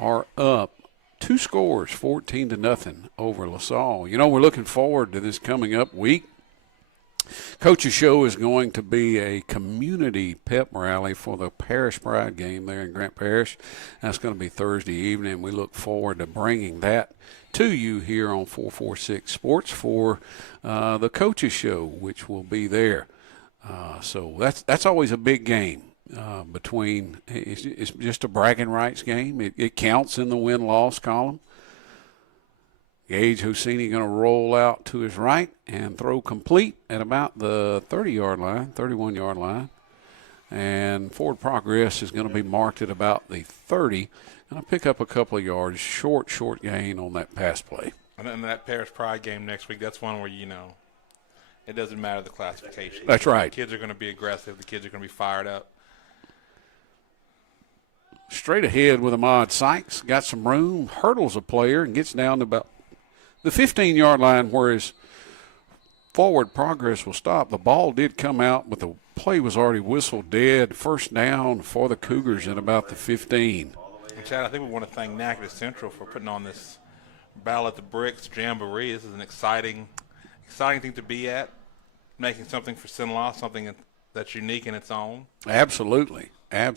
are up 2 scores, 14-0 over LaSalle. We're looking forward to this coming up week. Coach's show is going to be a community pep rally for the Parish Pride game there in Grant Parish. That's going to be Thursday evening. We look forward to bringing that to you here on 446 Sports for the Coach's show, which will be there. So that's always a big game. It's just a bragging rights game. It counts in the win-loss column. Gage Hosseini going to roll out to his right and throw complete at about the 30-yard line, 31-yard line. And forward progress is going to be marked at about the 30. Going to pick up a couple of yards, short gain on that pass play. And then that Parish Pride game next week, that's one where, it doesn't matter the classification. That's right. The kids are going to be aggressive. The kids are going to be fired up. Straight ahead with Ahmad Sykes. Got some room, hurdles a player, and gets down to about the 15-yard line where his forward progress will stop. The ball did come out, but the play was already whistled dead. First down for the Cougars at about the 15. And Chad, I think we want to thank Natchitoches Central for putting on this Battle at the Bricks Jamboree. This is an exciting thing to be at, making something for Sinlaw, something that's unique in its own. Absolutely. Going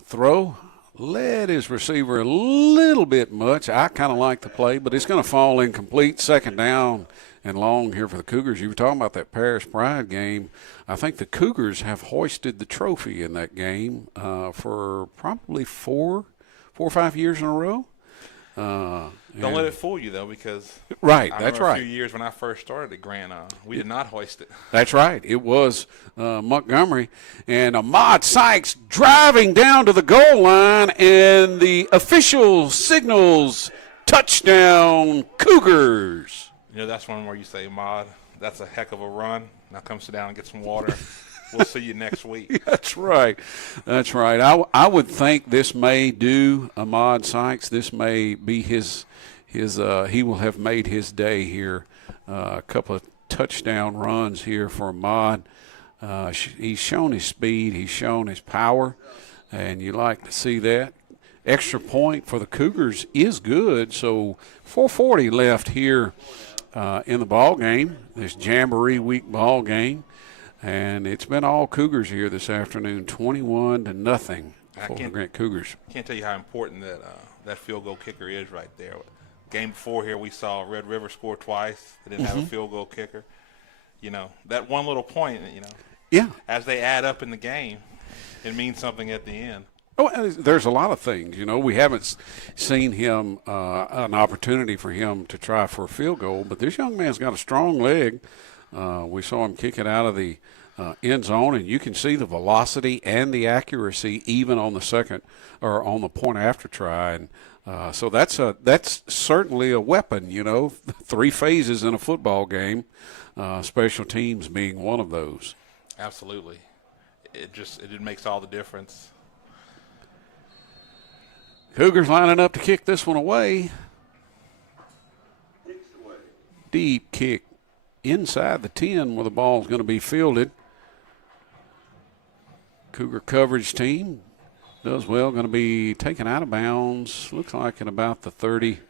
to throw. Led his receiver a little bit much. I kind of like the play, but it's going to fall incomplete. Second down and long here for the Cougars. You were talking about that Parish Pride game. I think the Cougars have hoisted the trophy in that game for probably 4 or 5 years in a row. Don't let it fool you, though, because right, I that's remember right. a few years when I first started at Grant, we did not hoist it. That's right. It was Montgomery. And Ahmad Sykes driving down to the goal line, and the official signals touchdown Cougars. That's one where you say, Ahmad, that's a heck of a run. Now come sit down and get some water. We'll see you next week. That's right. I would think this may do Ahmad Sykes. This may be his he will have made his day here. A couple of touchdown runs here for Ahmad. He's shown his speed. He's shown his power, and you like to see that. Extra point for the Cougars is good. So 4:40 left here in the ball game, this Jamboree week ball game. And it's been all Cougars here this afternoon, 21-0 for the Grant Cougars. I can't tell you how important that field goal kicker is right there. Game before here, we saw Red River score twice. They didn't have a field goal kicker. You know, that one little point, you know, Yeah. as they add up in the game, it means something at the end. Oh, there's a lot of things. You know, we haven't seen him, an opportunity for him to try for a field goal, but this young man's got a strong leg. We saw him kick it out of the end zone, and you can see the velocity and the accuracy even on the second or on the point after try. And so that's certainly a weapon, you know, 3 phases in a football game, special teams being one of those. Absolutely. It makes all the difference. Cougars lining up to kick this one away. Deep kick inside the 10 where the ball's going to be fielded. Cougar coverage team does well. Going to be taken out of bounds. Looks like at about the 30.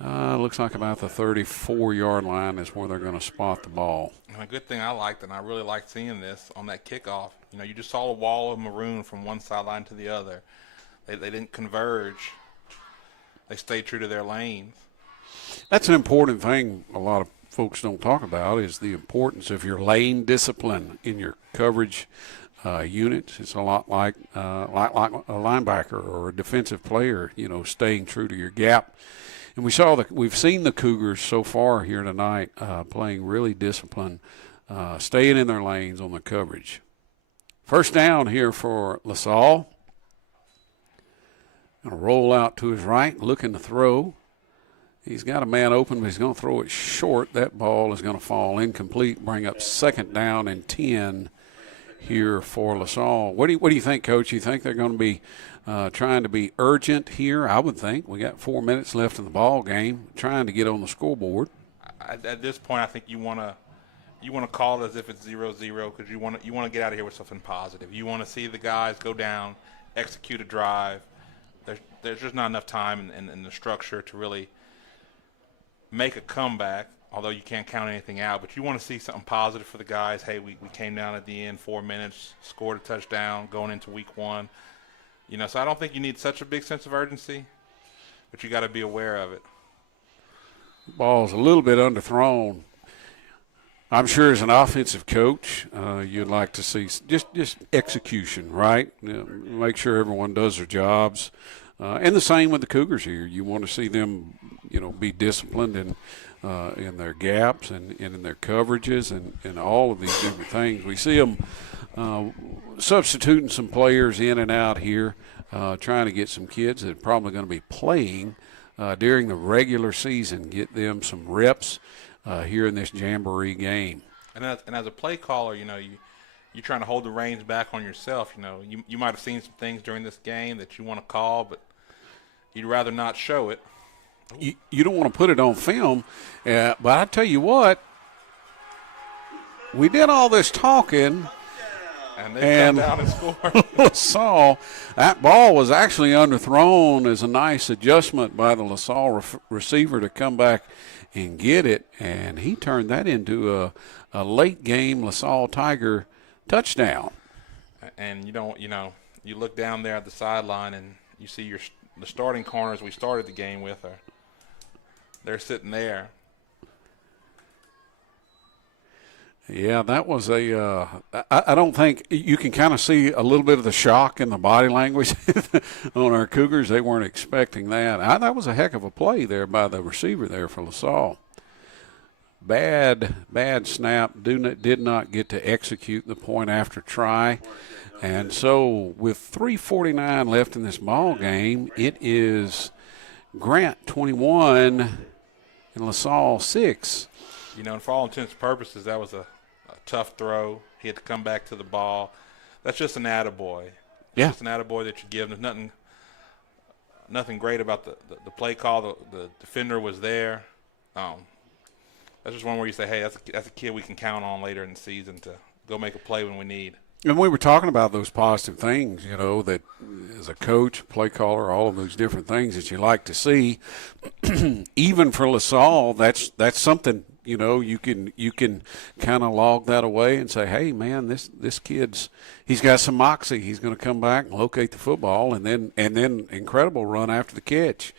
Looks like about the 34-yard line is where they're going to spot the ball. And a good thing I liked, and I really liked seeing this on that kickoff, you know, you just saw a wall of maroon from one sideline to the other. They didn't converge. They stayed true to their lanes. That's an important thing a lot of folks don't talk about is the importance of your lane discipline in your coverage units. It's a lot like a linebacker or a defensive player, you know, staying true to your gap. And we've seen the Cougars so far here tonight playing really disciplined, staying in their lanes on the coverage. First down here for LaSalle. Going to roll out to his right, looking to throw. He's got a man open, but he's going to throw it short. That ball is going to fall incomplete, bring up second down and 10 here for LaSalle. What do you think, Coach? You think they're going to be trying to be urgent here? I would think. We got 4 minutes left in the ball game, trying to get on the scoreboard. At this point, I think you want to call it as if it's 0-0 because you want to get out of here with something positive. You want to see the guys go down, execute a drive. There's just not enough time in the structure to really make a comeback, although you can't count anything out. But you want to see something positive for the guys. Hey, we came down at the end, 4 minutes, scored a touchdown going into week 1. You know, so I don't think you need such a big sense of urgency, but you got to be aware of it. Ball's a little bit underthrown. I'm sure as an offensive coach, you'd like to see just execution, right? You know, make sure everyone does their jobs. And the same with the Cougars here. You want to see them, you know, be disciplined in their gaps and in their coverages and all of these different things. We see them substituting some players in and out here, trying to get some kids that are probably going to be playing during the regular season, get them some reps here in this Jamboree game. And as a play caller, you know, you're trying to hold the reins back on yourself. You know, you might have seen some things during this game that you want to call, but you'd rather not show it. You don't want to put it on film, but I tell you what, we did all this talking, and they come down and score. LaSalle, that ball was actually underthrown as a nice adjustment by the LaSalle receiver to come back and get it, and he turned that into a late game LaSalle Tiger touchdown. And you look down there at the sideline and you see the starting corners we started the game with they're sitting there. Yeah, that was I don't think you can kind of see a little bit of the shock in the body language on our Cougars. They weren't expecting that. That was a heck of a play there by the receiver there for LaSalle. Bad snap. Did not get to execute the point after try. And so with 3:49 left in this ball game, it is Grant 21 and LaSalle 6. You know, and for all intents and purposes, that was a tough throw. He had to come back to the ball. That's just an attaboy. Yeah. Just an attaboy that you give. There's nothing great about the play call. The defender was there. That's just one where you say, hey, that's a kid we can count on later in the season to go make a play when we need. And we were talking about those positive things, you know, that as a coach, play caller, all of those different things that you like to see. Even for LaSalle, that's something you know, you can kind of log that away and say, hey, man, this kid's he's got some moxie. He's going to come back and locate the football, and then incredible run after the catch.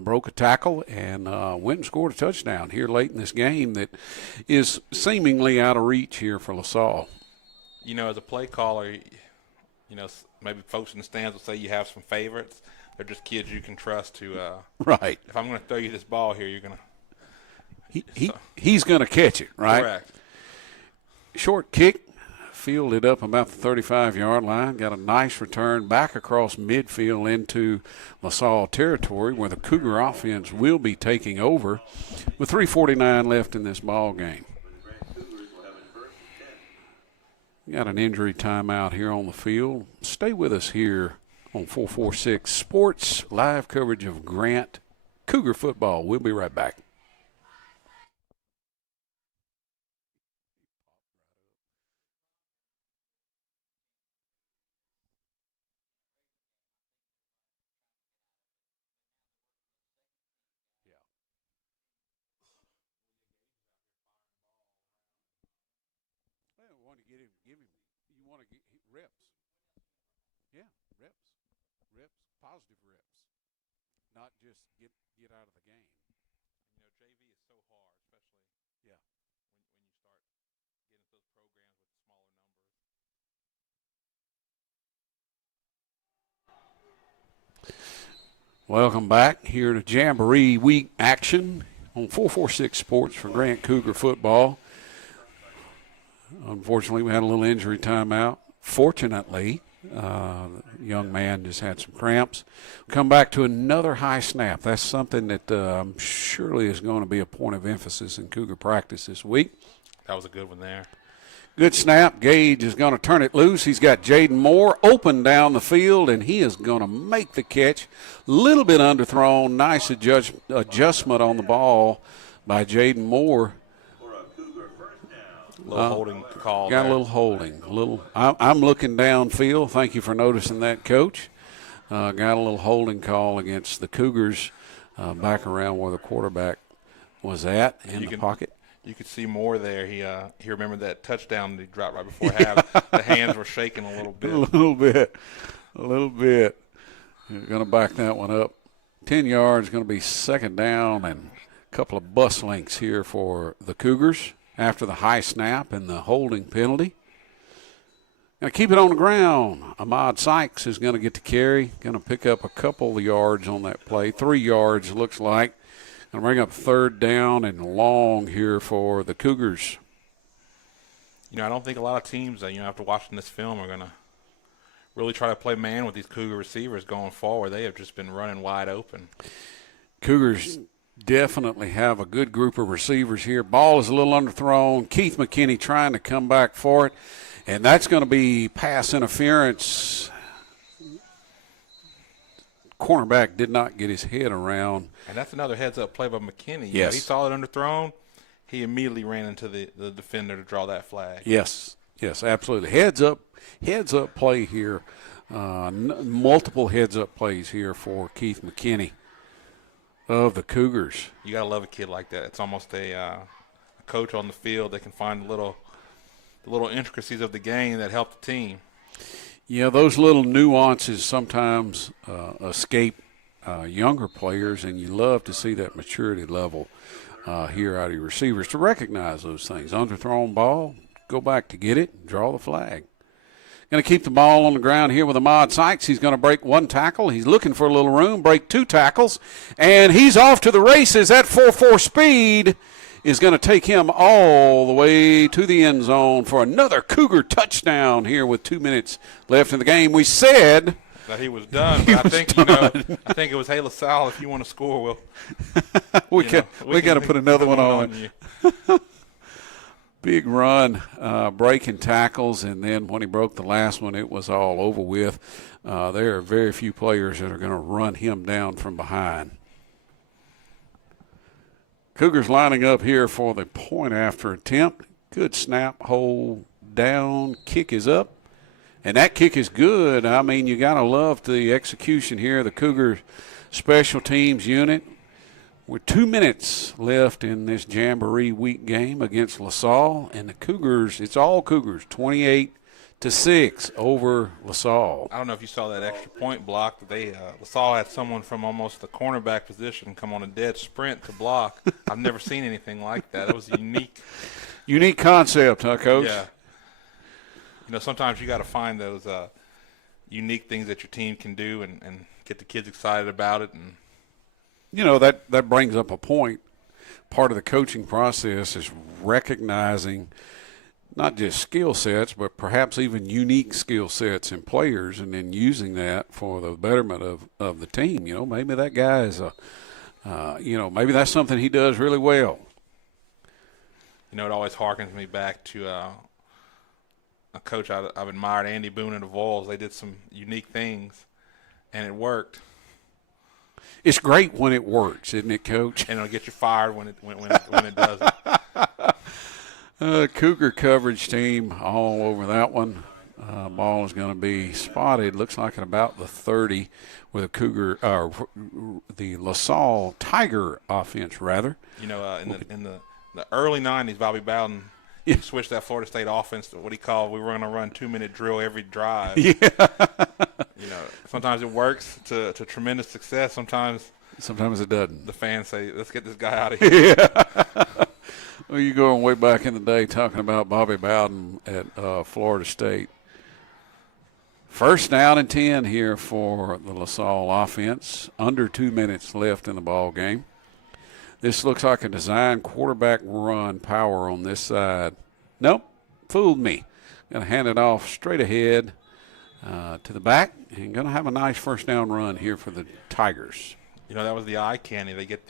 Broke a tackle and went and scored a touchdown here late in this game that is seemingly out of reach here for LaSalle. You know, as a play caller, you know, maybe folks in the stands will say you have some favorites. They're just kids you can trust to right. If I'm going to throw you this ball here, you're going to – he's going to catch it, right? Correct. Short kick, fielded up about the 35-yard line. Got a nice return back across midfield into LaSalle territory where the Cougar offense will be taking over with 3:49 left in this ball game. Got an injury timeout here on the field. Stay with us here on 446 Sports, live coverage of Grant Cougar football. We'll be right back. You want to get reps. Yeah, reps, positive reps, not just get out of the game. You know, JV is so hard, especially when you start getting those programs with smaller numbers. Welcome back here to Jamboree Week action on 446 Sports for Grant Cougar football. Unfortunately, we had a little injury timeout. Fortunately, the young man just had some cramps. Come back to another high snap. That's something that surely is going to be a point of emphasis in Cougar practice this week. That was a good one there. Good snap. Gage is going to turn it loose. He's got Jaden Moore open down the field, and he is going to make the catch. A little bit underthrown. Nice adjustment on the ball by Jaden Moore. A little holding call. Got there. a little holding. I'm looking downfield. Thank you for noticing that, Coach. Got a little holding call against the Cougars back around where the quarterback was at in the pocket. You could see Moore there. He remembered that touchdown that he dropped right before half. The hands were shaking a little bit. A little bit. You're going to back that one up. 10 yards, going to be second down, and a couple of bus links here for the Cougars after the high snap and the holding penalty. Going to keep it on the ground. Ahmad Sykes is going to get the carry. Going to pick up a couple of yards on that play. 3 yards, looks like. Going to bring up third down and long here for the Cougars. You know, I don't think a lot of teams, after watching this film, are going to really try to play man with these Cougar receivers going forward. They have just been running wide open. Cougars definitely have a good group of receivers here. Ball is a little underthrown. Keith McKinney trying to come back for it, and that's going to be pass interference. Cornerback did not get his head around. And that's another heads-up play by McKinney. Yes. He saw it underthrown. He immediately ran into the defender to draw that flag. Yes, absolutely. Heads up play here. Multiple heads-up plays here for Keith McKinney of the Cougars. You got to love a kid like that. It's almost a coach on the field that can find the little intricacies of the game that help the team. Yeah, those little nuances sometimes escape younger players, and you love to see that maturity level here out of your receivers to recognize those things. Underthrown ball, go back to get it, draw the flag. Going to keep the ball on the ground here with Ahmad Sykes. He's going to break one tackle. He's looking for a little room, break 2 tackles, and he's off to the races. That 4.4 speed is going to take him all the way to the end zone for another Cougar touchdown here with 2 minutes left in the game. We said that he was done, but I think it was, hey, LaSalle, if you want to score, we got to put another one on you. Big run, breaking tackles, and then when he broke the last one, it was all over with. There are very few players that are going to run him down from behind. Cougars lining up here for the point after attempt. Good snap, hold down, kick is up, and that kick is good. I mean, you got to love the execution here. The Cougar special teams unit With 2 minutes left in this Jamboree Week game against LaSalle, and the Cougars, it's all Cougars, 28-6 over LaSalle. I don't know if you saw that extra point block. LaSalle had someone from almost the cornerback position come on a dead sprint to block. I've never seen anything like that. It was unique. Unique concept, huh, Coach? Yeah. Sometimes you got to find those unique things that your team can do and get the kids excited about it. And that brings up a point. Part of the coaching process is recognizing not just skill sets, but perhaps even unique skill sets in players, and then using that for the betterment of the team. Maybe that guy is maybe that's something he does really well. It always harkens me back to a coach I've admired, Andy Boone and the Vols. They did some unique things, and it worked. It's great when it works, isn't it, Coach? And it'll get you fired when it doesn't. Cougar coverage team all over that one. Ball is going to be spotted. Looks like at about the 30 with a Cougar, the LaSalle Tiger offense, rather. In the early '90s, Bobby Bowden switched that Florida State offense to what he called, we were going to run 2-minute drill every drive. Yeah. Sometimes it works to tremendous success. Sometimes it doesn't. The fans say, let's get this guy out of here. Yeah. Well, you're going way back in the day talking about Bobby Bowden at Florida State. First down and 10 here for the LaSalle offense. Under 2 minutes left in the ball game. This looks like a design quarterback run power on this side. Nope, fooled me. Going to hand it off straight ahead to the back, and going to have a nice first down run here for the Tigers. That was the eye candy. They get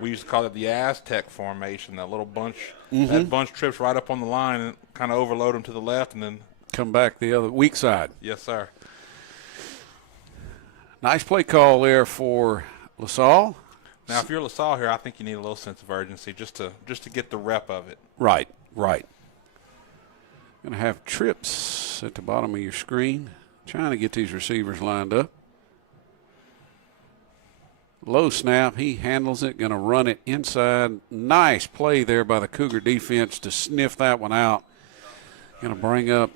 we used to call it the Aztec formation, that little bunch. Mm-hmm. That bunch trips right up on the line and kind of overload them to the left and then come back the other weak side. Yes, sir. Nice play call there for LaSalle. Now, if you're LaSalle here, I think you need a little sense of urgency just to get the rep of it. Right. Going to have trips at the bottom of your screen. Trying to get these receivers lined up. Low snap. He handles it. Going to run it inside. Nice play there by the Cougar defense to sniff that one out. Going to bring up.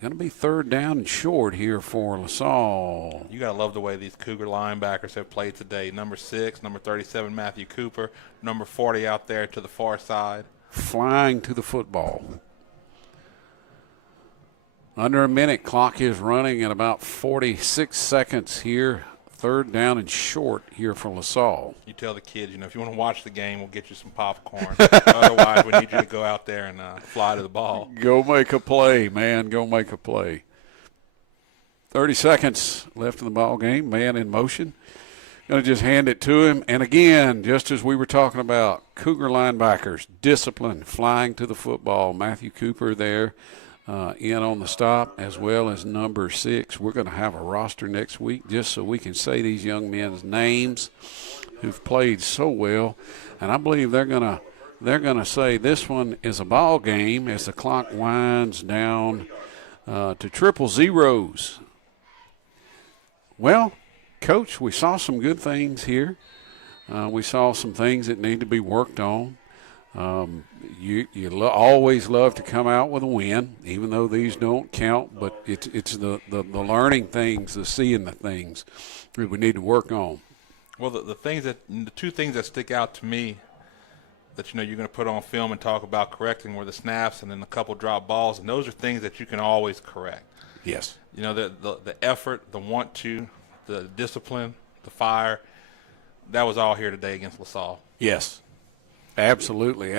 Going to be third down and short here for LaSalle. You got to love the way these Cougar linebackers have played today. Number 6, number 37, Matthew Cooper. Number 40 out there to the far side. Flying to the football. Under a minute. Clock is running at about 46 seconds here. Third down and short here for LaSalle. You tell the kids, if you want to watch the game, we'll get you some popcorn. Otherwise, we need you to go out there and fly to the ball. Go make a play, man. Go make a play. 30 seconds left in the ball game. Man in motion. Going to just hand it to him. And again, just as we were talking about, Cougar linebackers, discipline, flying to the football. Matthew Cooper there. In on the stop, as well as number 6. We're going to have a roster next week just so we can say these young men's names who've played so well. And I believe they're going to say this one is a ball game as the clock winds down to triple zeros. Well, Coach, we saw some good things here. We saw some things that need to be worked on. You always love to come out with a win, even though these don't count. But it's the learning things, the seeing the things that we need to work on. Well, the two things that stick out to me that you're going to put on film and talk about correcting were the snaps and then a couple drop balls, and those are things that you can always correct. Yes. The effort, the want to, the discipline, the fire, that was all here today against LaSalle. Yes. Absolutely.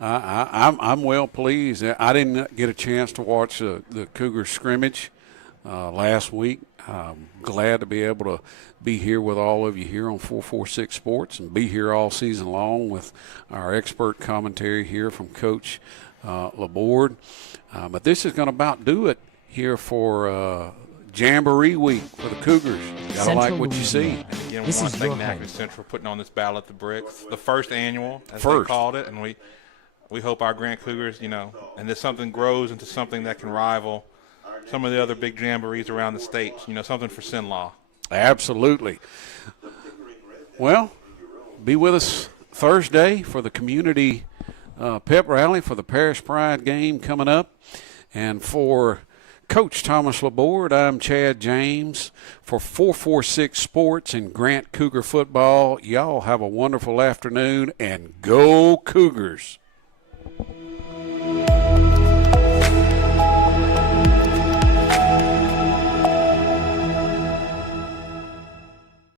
I'm well pleased. I didn't get a chance to watch the Cougar scrimmage last week. I'm glad to be able to be here with all of you here on 446 Sports and be here all season long with our expert commentary here from Coach Laborde. But this is going to about do it here for Jamboree Week for the Cougars. You gotta like what you see. And again, we want to thank Natchitoches Central for putting on this Battle at the Bricks, the first annual, as they called it, and we hope our Grant Cougars, and this something grows into something that can rival some of the other big jamborees around the state. Something for Sin Law. Absolutely. Well, be with us Thursday for the community pep rally for the Parish Pride game coming up. And for Coach Thomas Laborde, I'm Chad James. For 446 Sports and Grant Cougar Football, y'all have a wonderful afternoon, and go Cougars.